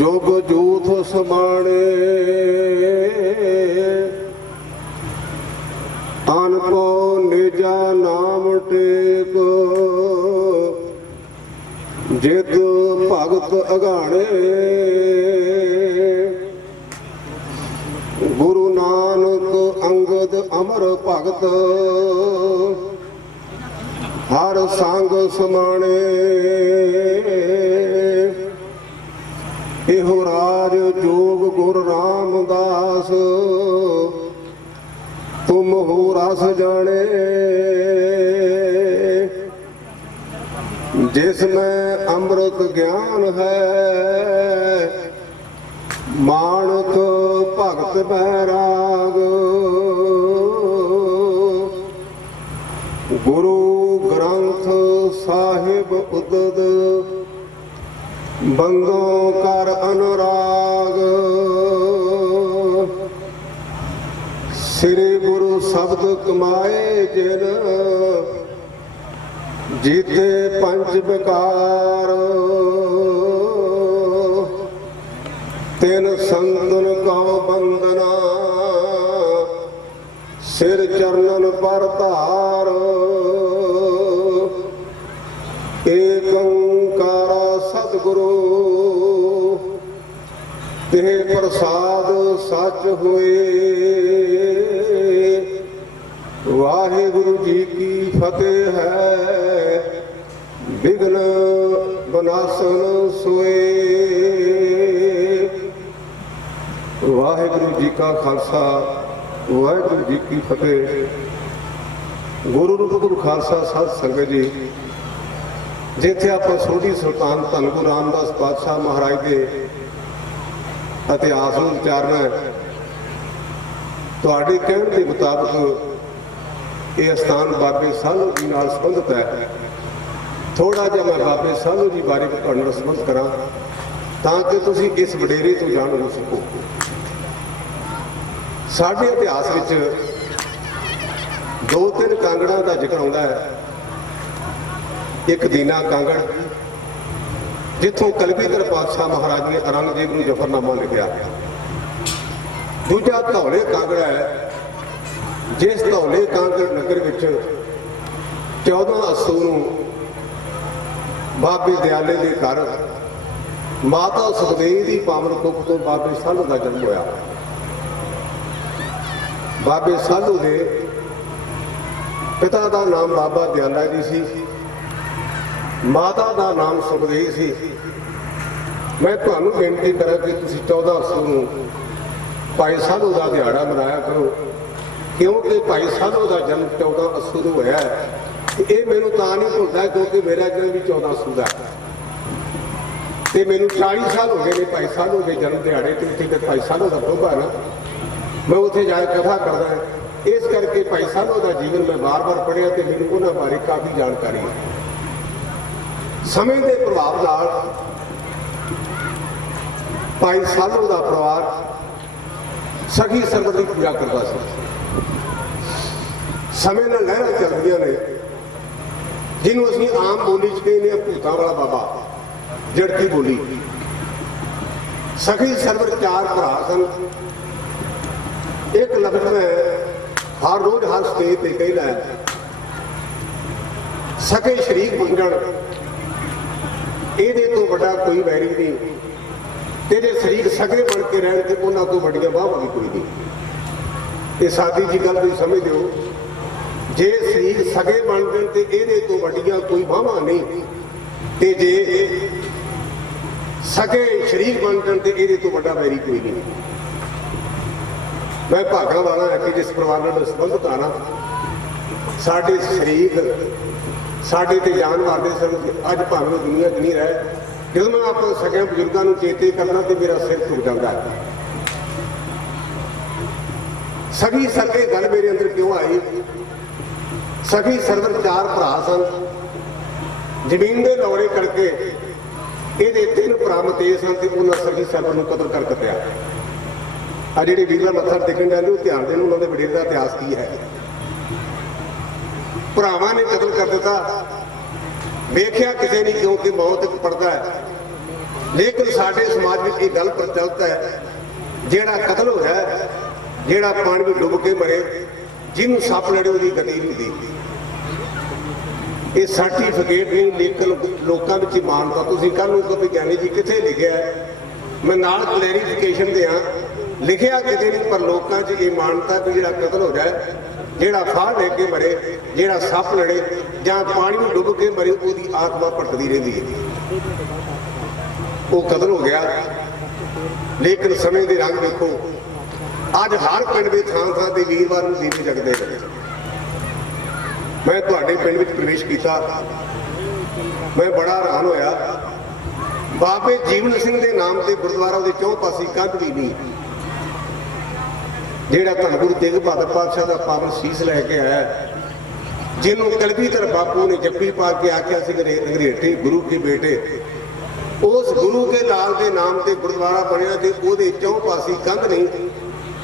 जोग जूथ समाणे अनको निजा नाम टेक जित भगत अगाणे गुरु नानक अंगद अमर भगत हर संग समाणे एहो राज जोग गुर रामदास तुम हो रस जाने जिसमें अमृत ज्ञान है मानक भगत बैराग गुरु ग्रंथ साहिब उदद बंदों कर अनुराग श्री गुरु शब्द कमाए जिन जीते पंच विकार तिन संतन का बंदना सिर चरणन पर धार एक ओंकार सतगुरु ते प्रसाद सच होए वाहिगुरु जी की फतेह है विघ्न विनाशन सोए। वाहिगुरु जी का खालसा वाहिगुरु जी की फतेह। गुरु रूप गुरु खालसा साध संगत जी जिथे आप सोढ़ी सुल्तान धन गुरु रामदास पातशाह महाराज के इतिहास को विचारना तुहाडे कहण के मुताबिक ये स्थान बाबे सालू जी नाल संबंधित है। थोड़ा जिहा मैं बाबे सालू जी बारे तुहाडे नाल संबंध करा ताकि तुसीं इस वडेरे तो जाण हो सको। साडे इतिहास विच दो तीन कांगड़ां दा जिक्र आउंदा है। एक दीना कांगड़ जिथों कलगीधर पातशाह महाराज ने औरंगजेब नूं जफरनामा लिखिया। दूजा धौले कांगड़ है जिस धौले कांगड़ नगर विच 14 अस्सू नूं बाबे दयाले के घर माता सुखदेव की पावन कुख तो बाबे सालू का जन्म होया। बाबे सालू के पिता का नाम बाबा दयाला जी सी, माता का नाम सुखदेव सी। मैं तुहानूं बेनती करा कि तुसीं 14 अस्सू नूं भाई सालू का दिहाड़ा मनाया करो क्योंकि भाई सालू का जन्म 14 अस्सू नूं होया है। ये मैनूं तां नहीं भुलदा क्योंकि मेरा जन्म भी 14 अस्सू का है। मैनूं 40 साल हो गए ने भाई सालू के जन्म दिहाड़े ते उत्थे भाई सालू का टोभा ना मैं उत्थे जाके कथा करदा। इस करके भाई सालू का जीवन मैं बार बार पढ़िया तो मैनूं उन्हां बारे काफ़ी जानकारी है। समय के प्रभाव नाल भाई सालू का परिवार सखी सरबत की पूजा करता सी। समय नाल लहरां चलदियां ने जिन्हों असीं आम बोली च कहने भूतां वाला बाबा जड़की बोली। सखी सरबत 4 भरा सन। एक लफ्ज में हर रोज हर स्टेज पर कहना है सके शरीक मंगण ਇਹਦੇ ਤੋਂ ਵੱਡਾ ਕੋਈ ਵੈਰੀ ਨਹੀਂ। ਤੇਰੇ ਸ਼ਰੀਕ ਸਗੇ ਬਣ ਕੇ ਰਹਿਣ ਤੇ ਉਹਨਾਂ ਤੋਂ ਵੱਡੀਆਂ ਬਾਹਾਂ ਵੀ ਕੋਈ ਨਹੀਂ। ਇਹ ਸਾਦੀ ਜੀ ਗੱਲ ਤੁਸੀਂ ਸਮਝਦੇ ਹੋ। ਜੇ ਸ਼ਰੀਕ ਸਗੇ ਬਣ ਜਾਣ ਤੇ ਇਹਦੇ ਤੋਂ ਵੱਡੀਆਂ ਕੋਈ ਬਾਹਾਂ ਨਹੀਂ ਤੇ ਜੇ ਸਗੇ ਸ਼ਰੀਕ ਬਣ ਜਾਣ ਤੇ ਇਹਦੇ ਤੋਂ ਵੱਡਾ ਵੈਰੀ ਕੋਈ ਨਹੀਂ। ਮੈਂ ਭਾਗਾਂ ਵਾਲਾ ਹੈ ਕਿ ਜਿਸ ਪਰਿਵਾਰ ਨਾਲ ਸੰਬੰਧਿਤ ਆ ਨਾ ਸਾਡੇ ਸ਼ਰੀਕ साढ़े ते जान मारते सन। अज भावें दुनिया च नहीं रहे जो मैं अपने सगैं बजुर्गों को चेते करना तो मेरा सिर झुक जाता है। सगी सके गल मेरे अंदर क्यों आई। सगी सरवर 4 भरा सन। जमीन के लौड़े करके ये 3 भरा मते सन तो उन्होंने सगी सरवर को कतल कर कटिया। आ जिहड़े वीरला मत्था टेकण जाते ध्यान देन उन्होंने वडेरे का इतिहास की है। भरावां ने कतल कर दिता। वेख्या किसी ने क्योंकि मौत एक पड़ता है लेकिन साडे समाज में एक गल प्रचलित है, जेड़ा कतल होया, जेड़ा पानी में डुब के मरे, जिन्होंने सप लड़े उसकी गति नहीं दी। ये सर्टिफिकेट नहीं, लेकिन लोगों में मानता। तुम कल कभी ज्ञानी जी कितने लिखा है, मैं नाल क्लैरिफिकेशन दिया, लिखिया कितने नहीं, पर लोगों च ये मानता कि जो कतल हो जाए, जेड़ा फाह लेके मरे, जेड़ा सप लड़े या पानी में डुब के मरे, उसकी आत्मा भटकती रही है, वो कतल हो गया। लेकिन समय के रंग देखो, अज हर पिंड में थां थां ते वीरवार नूं दीप जगदे रहे। मैं तुहाडे पिंड विच प्रवेश किया, मैं बड़ा हैरान होया। बाबे जीवन सिंह के नाम से गुरुद्वारा उहदे चौं पासी कंध भी नहीं, जेड़ा धन गुरु तेग बहादुर पातशाह का पावन शीस लैके आया, जिन्होंने कलगीधर बापू ने जप्पी पा के आख्या सी अंग्रेटे गुरु के बेटे, उस गुरु के लाल के नाम से गुरुद्वारा बनया, तो चौं पासी कंध नहीं।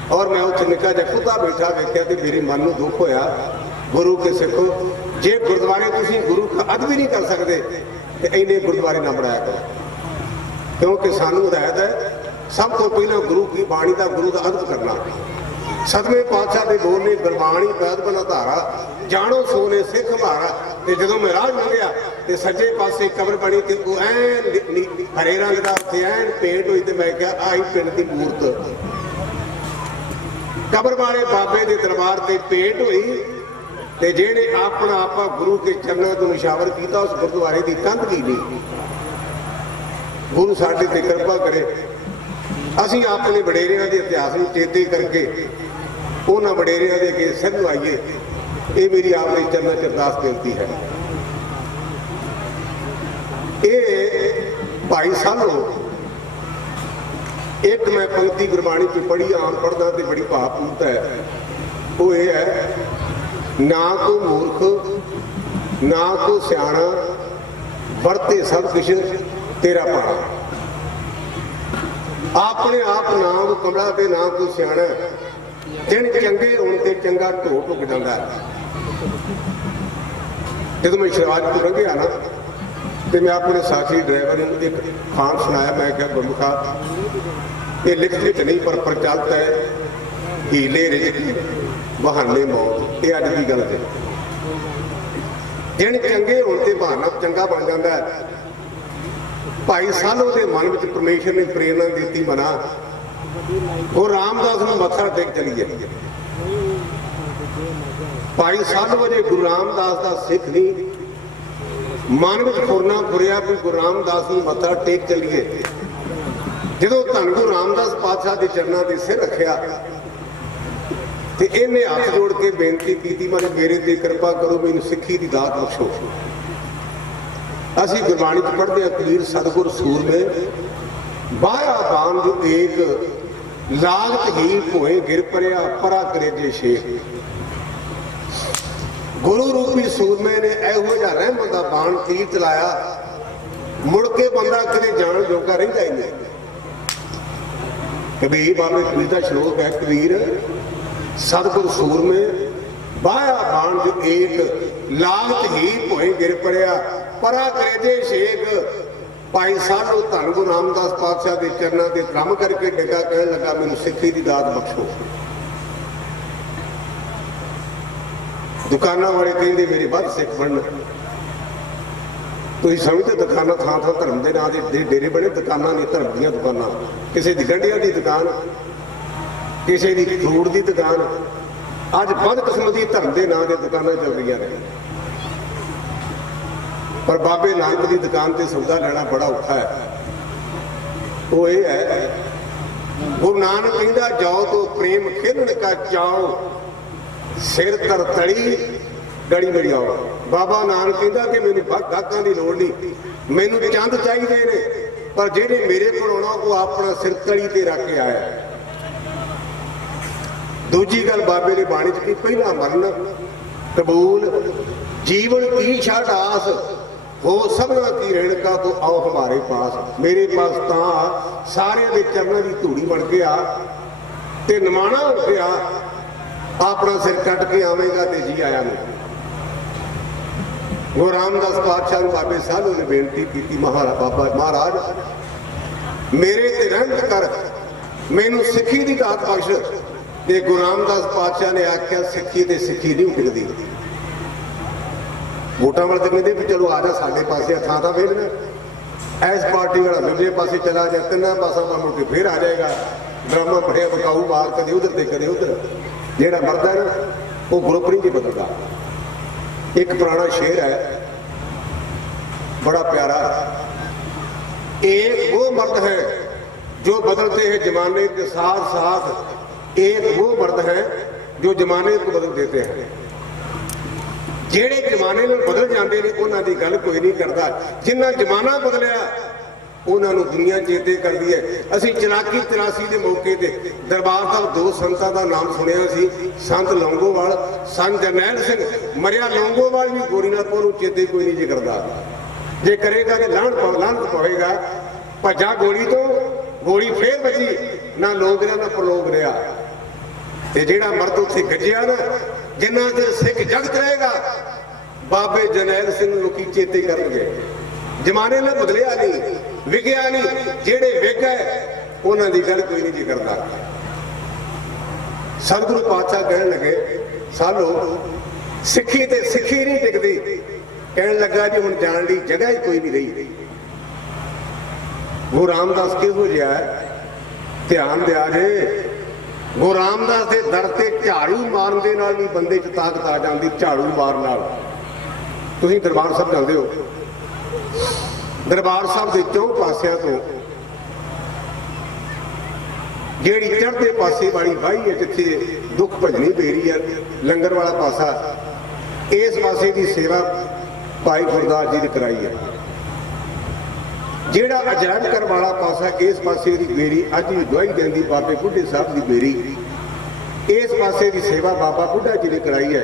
और मैं उस निका जिहा कुत्ता बैठा वेख्या तो मेरे मन में दुख होया। गुरु के सिखो, जे गुरुद्वारे तुसीं गुरु का अद भी नहीं कर सकते तो इन्ने गुरुद्वारे ना बनाया करो, क्योंकि सानू हिदायत है सब तो पहले गुरु की बाणी का, गुरु का अदब करना। सतवें पातशाह के बोल ने गुरबाणी पैद बना धारा, जानो सोने सिख मारा। तो जो मैं राह लंघिया तो सज्जे पासे कबर बनी, तो ऐन हरे रंग का उत्थे ऐन पेंट हुई, तो मैं क्या आई पिंड की मूर्त कबर वाले बाबे के दरबार से पेंट हुई। तो जेने अपना आपा गुरु के चरणों को निशावर किया, उस गुरुद्वारे की कंध की नहीं। गुरु साडे ते कृपा करे, असीं अपने वडेरियां के इतिहास में चेते करके उन्होंने वडेरियां के अगे सिर नवाइए। ये मेरी आपने चरणों च अरदास बेनती है। ये भाई सालो एक मैं पंक्ति गुरबाणी च पढ़ी, आम पढ़दा तो बड़ी भावपूर्त है। वो ये है, ना को मूर्ख ना को सियाणा, वरते सब कुछ तेरा पाना। अपने आप ना को कमला ते ना को सियाणा, दिन चंगे होने ते चंगा ढो ढुक जाता है। जो मैं शराब को लंघिया ना, तो मैं अपने साथी ड्राइवर ने एक खान सुनाया। मैं क्या गुरमुखा, ये लिखते च नहीं पर प्रचलित है, हीले रिजक बहाने मौत। ये अज की गल है, दिन चंगे होने ते बहाना चंगा बन जाता है। भाई सालो के मन में परमेश्वर ने प्रेरणा दी, मना वो रामदास में मत्था टेक चली है। भाई सालो अजे गुरु रामदास का सिख नहीं, मन में फुरना फुरिया भी गुरु रामदास में मत्था टेक चलीए। जो धन गुरु रामदास पातशाह के चरणों के सिर रखिया, तो इन्हें हाथ जोड़ के बेनती की, मैंने मेरे ते कृपा करो, मैनू सिक्खी की दात बख्शो। असी गुरबाणी पढ़ते हैं, कबीर सतगुर सूर में बाया बान जो एक लागत ही भोए गिर परिया, परा करे जे शेख। गुरु रूपी सूरमे ने एहो जिहा रहमत दा बाण तीर चलाया, मुड़ के बंदा कदे जान जोगा रहिंदा ही नहीं। कबीर बाबे कबीर का श्लोक है, कबीर सतगुर सूरमे बाया बाण जो एक लागत ही भोए गिर परिया, परा करे जे शेख। भाई सालो धन गुरु रामदास पातशाह के चरणों के क्रम करके डिगा, कहने लगा मैनू सिक्खी की दात बख्शो। दुकाना वाले कहते मेरे बाद सिख बनना। तुम समझते दुकाना थां थां धर्म के नाम से डेरे बने, दुकाना नहीं धर्म दी दुकाना। किसी की गंढिया की दुकान, किसी की फ्रूट की दुकान, अज बद किस्म की धर्म के नाम से दुकाना चल रही ने। पर बाबे नानक की दुकान से सौदा लेना बड़ा औखा है। वो ये है, गुरु नानक कहता जाओ तो प्रेम खेलने का चाओ, सिर तर तड़ी गड़ी मेरी आओ। बाबा नानक कहता कि मैनू गाहकों की लोड़ नहीं, मैनू चंद चाहिए ने, पर जेडे मेरे को आना वो अपना सिर तड़ी ते रख के आया। दूजी गल बाबे ने बाणी च की, पहला मरन कबूल जीवन की छड़ आस, हो सबना की रेणका तो आओ हमारे पास। मेरे पास ता सारे के चरणों की धूड़ी बन गया ते नमाना हो गया, अपना सिर कट के आवेगा तो जी आया नहीं। गुरु रामदास पातशाह बाबे साधु ने बेनती की, महाराज बाबा महाराज मेरे ते रहमत कर, मैनू सिक्खी दी दात बख्श। ते गुरु रामदास पातशाह ने आख्या सिक्खी ते सिक्खी नहीं टिकदी। वोटां वाले तो कहते भी चलो आ जा साडे पासे, थां तां वेल ना इस पार्टी वाला दूजे पासे चला जाए, तिना पासा मुड़ के फिर आ जाएगा। ड्रामा बढ़िया बकाऊ मार कदे उधर ते कदे उधर। जेड़ा मरदा है ना वो ग्रुप नहीं जी बदलता। एक पुराना शेर है बड़ा प्यारा, एक वो मर्द है जो बदलते हैं जमाने के साथ साथ, एक वो मर्द है जो जमाने को बदल देते हैं। ਜਿਹੜੇ जमाने में बदल जाते हैं उन्हों की गल कोई नहीं करता, जिन्ना जमाना बदलिया उन्होंने दुनिया चेते करती है। असी चलाकी 83 के मौके पर दरबार साहब दो संतां का नाम सुनिया सी, संत लौंगोवाल, संत जरनैल सिंह। मरिया लौंगोवाल भी गोरीनाथ को चेते कोई नहीं जी करता। जे करेगा तो लाहनत पवेगा। भजा गोली तो गोली फिर बची, ना लोग रहा ना प्रलोग रहा। ते जेड़ा मर्द उत्थे गजिया ना, जिन्ना चਿਰ सिख जगत रहेगा बाबे जरनैल सिंह लोग चेते करनगे। जमाने ने बदलिया नहीं, विगया नहीं। जेड़े विग है उन्हां दी गल कोई नहीं जी करता। सतगुरु पातशाह कहन लगे सालो सिक्खी ते सिक्खी नहीं टिकदी। कहन लगा जी हुण जाण लई जगह ही कोई नहीं रही। गुरु रामदास किहो जिहा ध्यान दिया जे, गुरु रामदास के दर से झाड़ू मारन दे नाल भी बंदे च ताकत आ जाती। झाड़ू मारन नाल तुसीं दरबार साहब जांदे हो, दरबार साहब के चौं पासियां तो जिहड़ी चढ़दे पासे वाली बाही है जिथे दुख भजनी बेरी है, लंगर वाला पासा, इस पासे की सेवा भाई गुरदास जी ने कराई है। ਜਿਹੜਾ अजायब कर वाला पासा इस पासे की बेरी अज भी दुआई देंदी बाबे बुढ़े साहब की बेरी, इस पासे की सेवा बाबा बुढ़ा जी ने कराई है।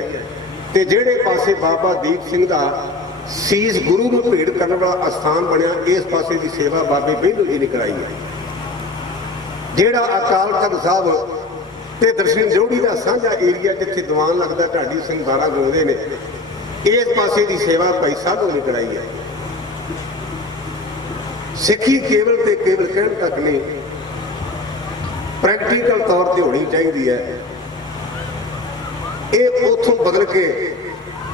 ते जेड़े पासे बाबा दीप सिंह का सीस गुरु को भेंट करने वाला अस्थान बनया, इस पासे की सेवा बाबे बेलू जी ने कराई है। जेड़ा अकाल तख्त साहब ते दर्शन जोड़ी का साझा एरिया जिथे दीवान लगता ढाडी सिंह बारा गाउंदे ने, इस पासे की सेवा भाई साधू ने कराई है। सिक्खी केवल ते केवल कहण तक नहीं, प्रैक्टिकल तौर पर होनी चाहिए है। ये उतों बदल के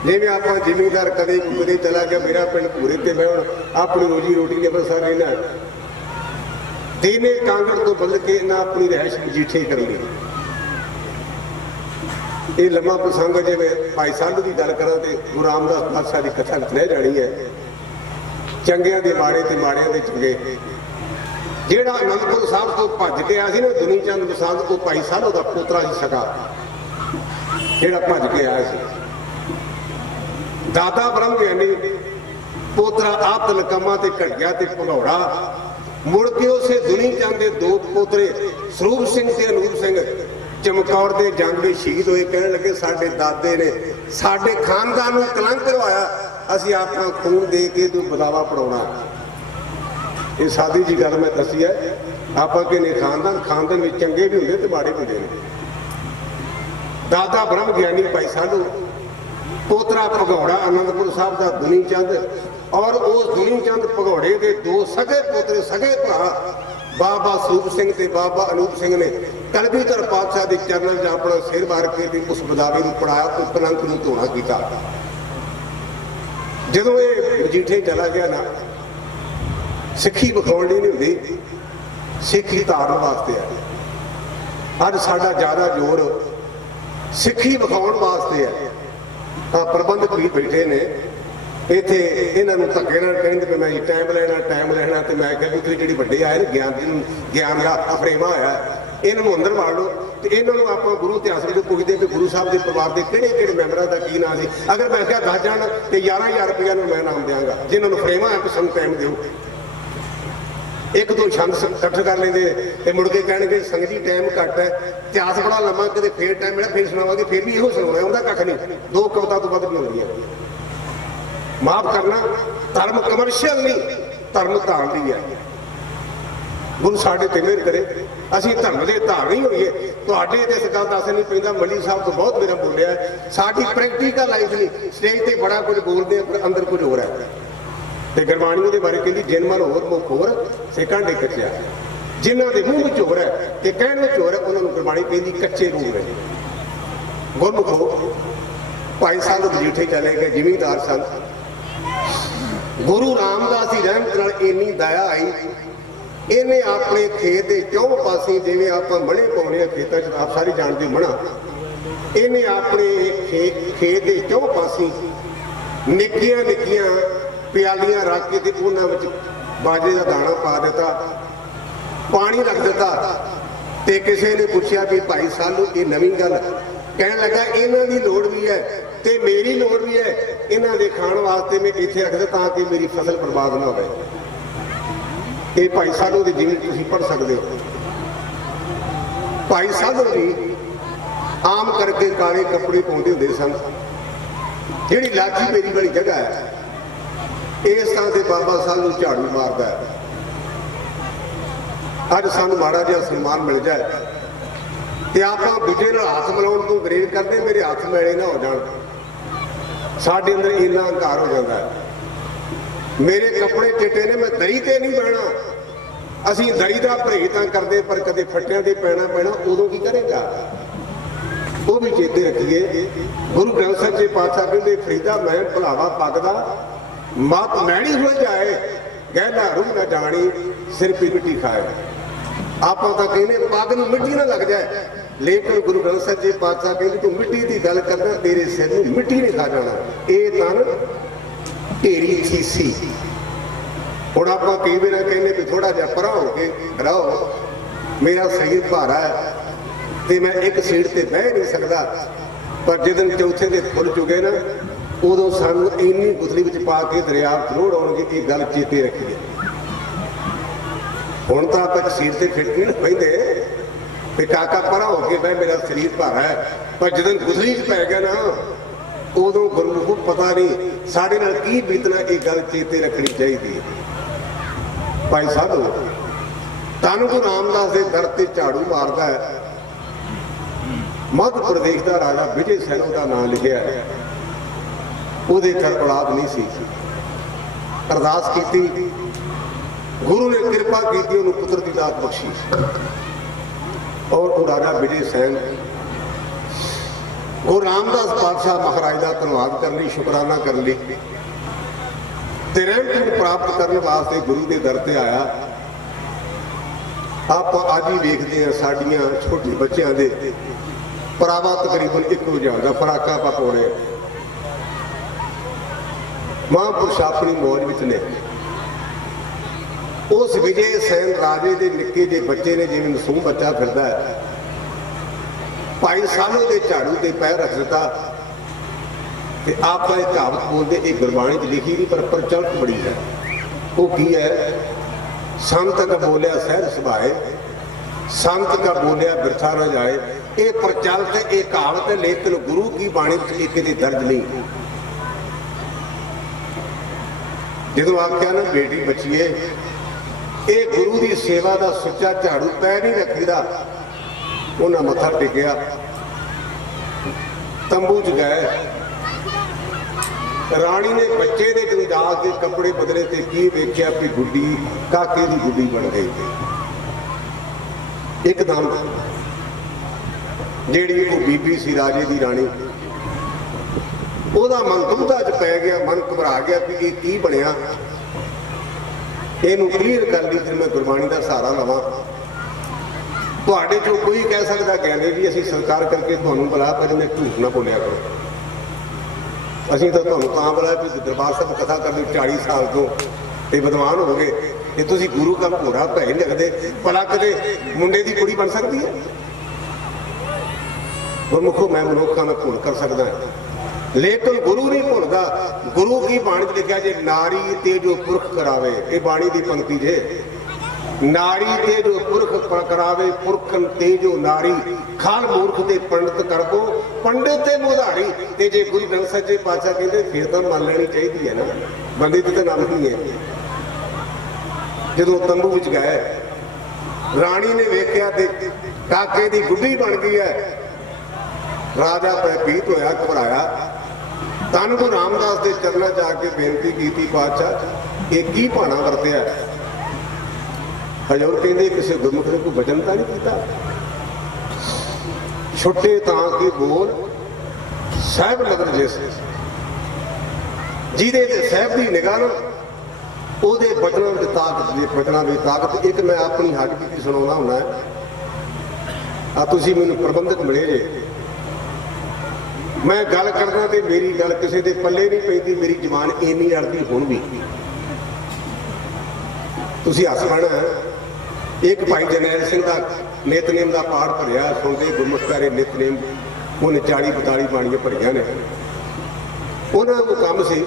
जिवें आप जिमीदार कदे कदे चला गया, मेरा पिंड पूरे ते मैं अपनी रोजी रोटी अंमृतसर रहना, दिने कांगड़ तो बदल के ना अपनी रहायश मजीठे कर ली। ये लम्मा प्रसंग है, जिवें भाई साधू की गल करा तो गुरु रामदास पातशाह की कथा रह जानी है। चंगियां दे माड़े ते माड़ियां दे चंगे। जेड़ा आनंदपुर साहब तो भज के आया सी ना दुनी चंद बसांत, को भाई साधू का पोतरा ही सका जेड़ा भज के आया सी। दादा ब्रह्म ज्ञानी पोतरा आप तलकमा ते घड़िया ते भगौड़ा। मुड़ के उसे दुनी चंद के दो पोतरे सरूप सिंह ते अनूप सिंह चमकौर के जंग में शहीद होए। कहने लगे साडे दादे ने साडे खानदान नूं कलंक करवाया, असी अपना खून दे के तू बदावा पढ़ाउणा। ये सादी जी गल मैं दसी है। आप कहने खानदान में चंगे भी होंगे तो माड़े भी होंगे। दादा ब्रह्म ज्ञानी भाई साधू पोतरा भगौड़ा आनंदपुर साहब का दुनी चंद, और उस दुनी चंद भगौड़े के दो सगे पोतरे सगे भरा बाबा सरूप सिंह ते बाबा अनूप सिंह ने कलगीधर पातशाह के चरणों में अपना सिर मार के उस बदावे को पढ़ाया, उस कलंक को धोना किया। जो ये मजीठे चला गया ना, सिक्खी विखाउण नहीं होंदी, सिक्खी धारण वास्ते है। अज साडा ज़्यादा जोर सिक्खी विखाउण वास्ते है। प्रबंधक भी बैठे ने इत्थे, इन्होंने धक्के नाल कहंदे कि मैं टाइम लेना तो मैं कहा तुसीं जिहड़े वड्डे आए ज्ञान का अफरेमा होया, इन्होंने अंदर वाड़ लो। तो इन्होंने आप गुरु इतिहास में पुछते कि गुरु साहब के परिवार के किहड़े मैंबरां का की नाम सी। अगर मैं क्या दस जान तो 11,000 रुपया मैं नाम देंगा, जिन्होंने फ्रेमा है कि सानूं टाइम दिओ। एक दो छंद इकट्ठे कर लेंगे तो मुड़ के कहे संग जी टाइम घट है, इतिहास बड़ा लम्मा, कदे फिर टाइम मिला फिर सुनावांगे, फिर भी इहो सुनाउणा, उहदा कख नहीं। दो कविता तो वध नहीं होंदी। माफ करना, धर्म कमर्शियल नहीं, धर्म धारणी है। गुरु साडे ते मेहर करे, असीं धर्म के धारणी होईए। तुहाडे ते इस गल दस नहीं पैंदा, मली साहब तो बहुत मेरा बोलिया, साडी प्रैक्टिकल लाइफ नहीं। स्टेज पर बड़ा कुछ बोलते हैं पर अंदर कुछ हो रहा है। ਤੇ ਗੁਰਬਾਣੀ ਉਹਦੇ ਬਾਰੇ ਕਹਿੰਦੀ ਜਿਨ ਮਨ ਹੋਰ ਮੁਖ ਹੋਰ ਸੇ ਕਾਂਡੇ ਕੱਚਿਆ, ਜਿਨ੍ਹਾਂ ਦੇ ਮੂੰਹ ਵਿੱਚ ਹੋਰ ਹੈ ਤੇ ਕਹਿਣ ਵਿੱਚ ਹੋਰ ਹੈ ਉਹਨਾਂ ਨੂੰ ਗੁਰਬਾਣੀ ਕਹਿੰਦੀ ਕੱਚੇ ਰੂਹ ਹੈ। ਗੁਰਮੁਖੋ ਭਾਈ ਸਾਹਿਬ ਮਜੀਠੇ ਚਲੇ ਗਏ, ਜ਼ਿਮੀਂਦਾਰ ਸਨ। ਗੁਰੂ ਰਾਮਦਾਸ ਦੀ ਰਹਿਮਤ ਨਾਲ ਇੰਨੀ ਦਇਆ ਆਈ, ਇਹਨੇ ਆਪਣੇ ਖੇਤ ਦੇ ਚੌਂ ਪਾਸੇ, ਜਿਵੇਂ ਆਪਾਂ ਮਣੇ ਪਾਉਣੇ ਆ ਖੇਤਾਂ 'ਚ, ਆਪ ਸਾਰੇ ਜਾਣਦੇ ਮਣਾ, ਇਹਨੇ ਆਪਣੇ ਖੇਤ ਦੇ ਚੌਂ ਪਾਸੇ ਨਿੱਕੀਆਂ ਨਿੱਕੀਆਂ ਪਿਆਲੀਆਂ ਰੱਖ ਕੇ ਤੇ ਉਹਨਾਂ ਵਿੱਚ ਬਾਜਰੇ ਦਾ ਦਾਣਾ ਪਾ ਦਿੱਤਾ, ਪਾਣੀ ਰੱਖ ਦਿੱਤਾ। ਤੇ ਕਿਸੇ ਨੇ ਪੁੱਛਿਆ ਵੀ ਭਾਈ ਸਾਨੂੰ ਇਹ ਨਵੀਂ ਗੱਲ, ਕਹਿਣ ਲੱਗਾ ਇਹਨਾਂ ਦੀ ਲੋੜ ਵੀ ਹੈ ਤੇ ਮੇਰੀ ਲੋੜ ਵੀ ਹੈ, ਇਹਨਾਂ ਦੇ ਖਾਣ ਵਾਸਤੇ ਮੈਂ ਇੱਥੇ ਰੱਖਦਾ ਤਾਂ ਕਿ ਮੇਰੀ ਫਸਲ ਬਰਬਾਦ ਨਾ ਹੋਵੇ। ਇਹ ਭਾਈ ਸਾਧੂ ਦੀ ਜੀਵਨੀ ਤੁਸੀਂ ਪੜ੍ਹ ਸਕਦੇ ਹੋ। ਭਾਈ ਸਾਧੂ ਜੀ ਆਮ ਕਰਕੇ ਕਾਲੇ ਕੱਪੜੇ ਪਾਉਂਦੇ ਹੁੰਦੇ ਸਨ। ਜਿਹੜੀ ਲਾਠੀ ਮੇਰੀ ਵਾਲੀ ਜਗ੍ਹਾ ਹੈ, ਇਸ ਥਾਂ ਤੇ ਬਾਬਾ ਸਾਹਿਬ ਨੂੰ ਝਾੜੂ ਮਾਰਦਾ ਹੈ। ਅੱਜ ਸਾਨੂੰ ਮਾੜਾ ਜਿਹਾ ਸਨਮਾਨ ਮਿਲ ਜਾਏ ਤੇ ਆਪਾਂ ਦੂਜੇ ਨਾਲ ਹੱਥ ਮਿਲਾਉਣ ਤੋਂ ਗਰੇਜ ਕਰਦੇ, ਮੇਰੇ ਹੱਥ ਮੈਲੇ ਨਾ ਹੋ ਜਾਣ। ਸਾਡੇ ਅੰਦਰ ਇੰਨਾ ਹੰਕਾਰ ਹੋ ਜਾਂਦਾ ਹੈ। ਮੇਰੇ ਕੱਪੜੇ ਚਿੱਟੇ ਨੇ, ਮੈਂ ਦਰੀ ਤੇ ਨਹੀਂ ਬਹਿਣਾ। ਅਸੀਂ ਦਰੀ ਦਾ ਪਰਹੇਜ਼ ਤਾਂ ਕਰਦੇ, ਪਰ ਕਦੇ ਫੱਟਿਆਂ ਤੇ ਪੈਣਾ ਉਦੋਂ ਕੀ ਕਰੇਗਾ, ਉਹ ਵੀ ਚੇਤੇ ਰੱਖੀਏ। ਗੁਰੂ ਗ੍ਰੰਥ ਸਾਹਿਬ ਜੀ ਪਾਤਸ਼ਾਹ ਕਹਿੰਦੇ ਫਰੀਦਾ ਮੈਂ ਭੁਲਾਵਾ ਪੱਗਦਾ ਮਤ ਮੈਣੀ ਹੋ ਜਾਏ, ਗਹਿਣਾ ਰੂਹ ਨਾ ਜਾਣੀ ਸਿਰ ਪੀ ਮਿੱਟੀ ਖਾਏ। ਆਪਾਂ ਤਾਂ ਕਹਿੰਦੇ ਪੱਗ ਨੂੰ ਮਿੱਟੀ ਨਾ ਲੱਗ ਜਾਏ, ਲੇਕਿਨ ਗੁਰੂ ਗ੍ਰੰਥ ਸਾਹਿਬ ਜੀ ਪਾਤਸ਼ਾਹ ਕਹਿੰਦੇ ਤੂੰ ਮਿੱਟੀ ਦੀ ਗੱਲ ਕਰਦਾ, ਤੇਰੇ ਸਿਰ ਨੂੰ ਮਿੱਟੀ ਨਹੀਂ ਖਾ ਜਾਣਾ। ਇਹ ਤਨ ਢੇਰੀ ਸੀਸੀ। ਹੁਣ ਆਪਾਂ ਕਈ ਵਾਰ ਕਹਿੰਦੇ ਵੀ ਥੋੜਾ ਜਿਹਾ ਪਰਾਂ ਹੋ ਕੇ ਰਹੋ, ਮੇਰਾ ਸਰੀਰ ਭਾਰਾ ਹੈ ਤੇ ਮੈਂ ਇੱਕ ਸੀਟ ਤੇ ਬਹਿ ਨਹੀਂ ਸਕਦਾ। ਪਰ ਜਦੋਂ ਚੌਥੇ ਦੇ ਫੁੱਲ ਚੁਗੇ ਨਾ, ਉਦੋਂ ਸਾਨੂੰ ਇੰਨੀ ਗੁਥਲੀ ਵਿੱਚ ਪਾ ਕੇ ਦਰਿਆ ਫਲੋੜ ਆਉਣਗੇ। ਇਹ ਗੱਲ ਚੇਤੇ ਰੱਖੀਏ। ਹੁਣ ਤਾਂ ਆਪਾਂ ਸੀਟ ਤੇ ਫਿੱਟ ਨਹੀਂ ਪੈਂਦੇ ਤੇ ਕਾਕਾ ਪਰਾਂ ਹੋ ਕੇ ਬਹਿ, ਮੇਰਾ ਸਰੀਰ ਭਾਰਾ ਹੈ। ਪਰ ਜਦੋਂ ਗੁਥਲੀ 'ਚ ਪੈ ਗਿਆ ਨਾ, ਉਦੋਂ ਗੁਰੂ ਨੂੰ ਪਤਾ ਨਹੀਂ ਸਾਡੇ ਨਾਲ ਕੀ ਬੀਤਣਾ। ਇਹ ਗੱਲ ਚੇਤੇ ਰੱਖਣੀ ਚਾਹੀਦੀ ਹੈ। ਭਾਈ ਸਾਹਿਬ ਧੰਨ ਗੁਰੂ ਰਾਮਦਾਸ ਦੇ ਦਰ ਤੇ ਝਾੜੂ ਮਾਰਦਾ ਹੈ। ਮੱਧ ਪ੍ਰਦੇਸ਼ ਦਾ ਰਾਜਾ ਵਿਜੇ ਸੈਨ ਦਾ ਨਾਮ ਲਿਖਿਆ, ਉਹਦੇ ਘਰ ਔਲਾਦ ਨਹੀਂ ਸੀ। ਅਰਦਾਸ ਕੀਤੀ, ਗੁਰੂ ਨੇ ਕਿਰਪਾ ਕੀਤੀ, ਉਹਨੂੰ ਪੁੱਤਰ ਦੀ ਦਾਤ ਬਖਸ਼ੀ। ਔਰ ਉਹ ਰਾਜਾ ਵਿਜੇ ਸੈਨ ਗੁਰੂ ਰਾਮਦਾਸ ਪਾਤਸ਼ਾਹ ਮਹਾਰਾਜ ਦਾ ਧੰਨਵਾਦ ਕਰਨ ਲਈ, ਸ਼ੁਕਰਾਨਾ ਕਰਨ ਲਈ ਤੇ ਰਹਿਮਤ ਨੂੰ ਪ੍ਰਾਪਤ ਕਰਨ ਵਾਸਤੇ ਗੁਰੂ ਦੇ ਦਰ ਤੇ ਆਇਆ। ਆਪਾਂ ਅੱਜ ਹੀ ਵੇਖਦੇ ਹਾਂ ਸਾਡੀਆਂ ਛੋਟੇ ਬੱਚਿਆਂ ਦੇ ਪਰਾਵਾ ਤਕਰੀਬਨ ਇੱਕੋ ਜਿਹਾ ਹੁੰਦਾ, ਫਰਾਕਾਂ ਆਪਾਂ ਪਾਉਣੇ। ਮਹਾਂਪੁਰਸ਼ ਆਪਣੀ ਮੌਜ ਵਿੱਚ ਨੇ। ਉਸ ਵਿਜੇ ਸੈਨ ਰਾਜੇ ਦੇ ਨਿੱਕੇ ਜਿਹੇ ਬੱਚੇ ਨੇ, ਜਿਵੇਂ ਮਾਸੂਮ ਬੱਚਾ ਫਿਰਦਾ ਹੈ, ਭਾਈ ਸਾਹਿਬ ਦੇ ਝਾੜੂ ਤੇ ਪੈਰ ਰੱਖ ਦਿੱਤਾ ਤੇ ਆਪਾਂ ਇਹ ਕਹਾਵਤ ਬੋਲਦੇ, ਇਹ ਗੁਰਬਾਣੀ 'ਚ ਲਿਖੀ ਨਹੀਂ ਪਰ ਪ੍ਰਚਲਿਤ ਬੜੀ ਹੈ। ਉਹ ਕੀ ਹੈ? ਸੰਤ ਕਾ ਬੋਲਿਆ ਸਹਿਜ ਸੁਭਾਏ, ਸੰਤ ਕਾ ਬੋਲਿਆ ਬਿਰਥਾ ਨਾ ਜਾਏ। ਇਹ ਪ੍ਰਚਲਿਤ, ਇਹ ਕਹਾਵਤ ਹੈ, ਲੇਕਿਨ ਗੁਰੂ ਕੀ ਬਾਣੀ 'ਚ ਇਹ ਕਿਤੇ ਦਰਜ ਨਹੀਂ। ਜਦੋਂ ਆਖਿਆ ਨਾ ਬੇਟੀ ਬਚੀਏ, ਇਹ ਗੁਰੂ ਦੀ ਸੇਵਾ ਦਾ ਸੁੱਚਾ ਝਾੜੂ ਪੈ ਨਹੀਂ ਰੱਖੀਦਾ। ਉਹਨਾਂ ਮੱਥਾ ਟੇਕਿਆ, ਤੰਬੂ 'ਚ ਗਏ। ਰਾਣੀ ਨੇ ਬੱਚੇ ਦੇ ਜਦੋਂ ਜਾ ਕੇ ਕੱਪੜੇ ਬਦਲੇ ਤੇ ਕੀ ਵੇਖਿਆ ਕਿ ਗੁੱਡੀ ਕਾਕੇ ਦੀ ਗੁੱਡੀ ਬਣ ਗਈ। ਇੱਕਦਮ ਜਿਹੜੀ ਉਹ ਬੀਬੀ ਸੀ ਰਾਜੇ ਦੀ ਰਾਣੀ, ਉਹਦਾ ਮਨ ਦੁਬਦਾ 'ਚ ਪੈ ਗਿਆ, ਮਨ ਘਬਰਾ ਗਿਆ ਕਿ ਇਹ ਕੀ ਬਣਿਆ। ਇਹਨੂੰ ਕਲੀਅਰ ਕਰ ਲਈ ਫਿਰ ਮੈਂ ਗੁਰਬਾਣੀ ਦਾ ਸਹਾਰਾ ਲਵਾਂ। ਤੁਹਾਡੇ ਚੋਂ ਕੋਈ ਕਹਿ ਸਕਦਾ ਕਹਿੰਦੇ ਵੀ ਅਸੀਂ ਸੰਸਕਾਰ ਕਰਕੇ ਤੁਹਾਨੂੰ ਬੁਲਾ, ਪਰ ਮੈਂ ਝੂਠ ਨਾ ਬੋਲਿਆ ਕਰੋ। ਅਸੀਂ ਤਾਂ ਤੁਹਾਨੂੰ ਤਾਂ ਬੁਲਾਇਆ ਵੀ ਦਰਬਾਰ ਸਾਹਿਬ ਕਥਾ ਕਰਦੇ 40 ਸਾਲ ਤੋਂ ਤੇ ਵਿਦਵਾਨ ਹੋ ਗਏ ਤੇ ਤੁਸੀਂ ਗੁਰੂ ਦਾ ਘੋੜਾ ਪੈ ਨਹੀਂ ਲੱਗਦੇ। ਭਲਾ ਕਦੇ ਮੁੰਡੇ ਦੀ ਕੁੜੀ ਬਣ ਸਕਦੀ ਹੈ? ਗੁਰਮੁਖੋ ਮੈਂ ਮਨੁੱਖਾਂ ਮੈਂ ਭੁੱਲ ਕਰ ਸਕਦਾ, ਲੇਕਿਨ ਗੁਰੂ ਨਹੀਂ ਭੁੱਲਦਾ। ਗੁਰੂ ਕੀ ਬਾਣੀ 'ਚ ਲਿਖਿਆ ਜੇ ਨਾਰੀ ਤੇ ਜੋ ਪੁਰਖ ਕਰਾਵੇ, ਇਹ ਬਾਣੀ ਦੀ ਪੰਕਤੀ ਜੇ, ਨਾਰੀ ਤੇ ਜੋ ਪੁਰਖ ਕਰਾਵੇ, ਪੁਰਖਨ ਤੇ ਜੋ ਨਾਰੀ, ਖਾਲ ਮੂਰਖ ਤੇ ਪੰਡਤ ਕਰਬੋ, ਪੰਡਿਤ ਤੇ ਮੁਧਾਰੀ। ਤੇ ਜੇ ਗੁਰੂ ਗ੍ਰੰਥ ਸਾਹਿਬ ਜੀ ਪਾਤਸ਼ਾਹ ਕਹਿੰਦੇ ਫਿਰ ਤਾਂ ਮੰਨ ਲੈਣੀ ਚਾਹੀਦੀ ਹੈ ਨਾ, ਬੰਦੇ ਤੇ ਤਾਂ ਨਾਮ ਨਹੀਂ ਹੈ। ਜਦੋਂ ਤੰਬੂ ਵਿੱਚ ਗਏ, ਰਾਣੀ ਨੇ ਵੇਖਿਆ ਤੇ ਕਾਕੇ ਦੀ ਗੁੱਡੀ ਬਣ ਗਈ ਹੈ। ਰਾਜਾ ਭੈਭੀਤ ਹੋਇਆ, ਘਬਰਾਇਆ। ਧੰਨ ਗੁਰੂ ਰਾਮਦਾਸ ਦੇ ਚਰਨਾਂ 'ਚ ਆ ਕੇ ਬੇਨਤੀ ਕੀਤੀ, ਪਾਤਸ਼ਾਹ ਇਹ ਕੀ ਭਾਣਾ ਵਰਤਿਆ। ਹਜ਼ੂਰ ਕਹਿੰਦੇ ਕਿਸੇ ਗੁਰਮੁਖ ਨੇ ਕੋਈ ਵਚਨ ਤਾਂ ਨਹੀਂ ਕੀਤਾ। ਛੁੱਟੇ ਤਾਂ ਕਿ ਬੋਲ ਸਾਹਿਬ ਲਗਨ ਜਿਸ, ਜਿਹਦੇ ਤੇ ਸਾਹਿਬ ਦੀ ਨਿਗਾਹ ਨਾਲ ਉਹਦੇ ਬਚਨਾਂ ਵਿੱਚ ਤਾਕਤ, ਬਚਨਾਂ ਵਿੱਚ ਤਾਕਤ। ਇੱਕ ਮੈਂ ਆਪਣੀ ਹੱਡ ਬੀਤੀ ਸੁਣਾਉਣਾ ਹੁੰਦਾ ਆ, ਤੁਸੀਂ ਮੈਨੂੰ ਪ੍ਰਬੰਧਕ ਮਿਲੇ ਜੇ, ਮੈਂ ਗੱਲ ਕਰਦਾ ਤੇ ਮੇਰੀ ਗੱਲ ਕਿਸੇ ਦੇ ਪੱਲੇ ਨਹੀਂ ਪੈਂਦੀ, ਮੇਰੀ ਜ਼ਬਾਨ ਇੰਨੀ ਅੜਦੀ ਹੁਣ ਵੀ। ਤੁਸੀਂ ਹੱਸ ਪੈਣਾ। ਇੱਕ ਭਾਈ ਜਰਨੈਲ ਸਿੰਘ ਦਾ ਨਿਤਨੇਮ ਦਾ ਪਾਠ ਭਰਿਆ, ਸੁਣਦੇ ਗੁਰਮੁਖ ਪਿਆਰੇ ਨਿਤਨੇਮ, ਉਹਨੇ 40-42 ਬਾਣੀਆਂ ਭਰੀਆਂ ਨੇ। ਉਹਨਾਂ ਨੂੰ ਕੰਮ ਸੀ,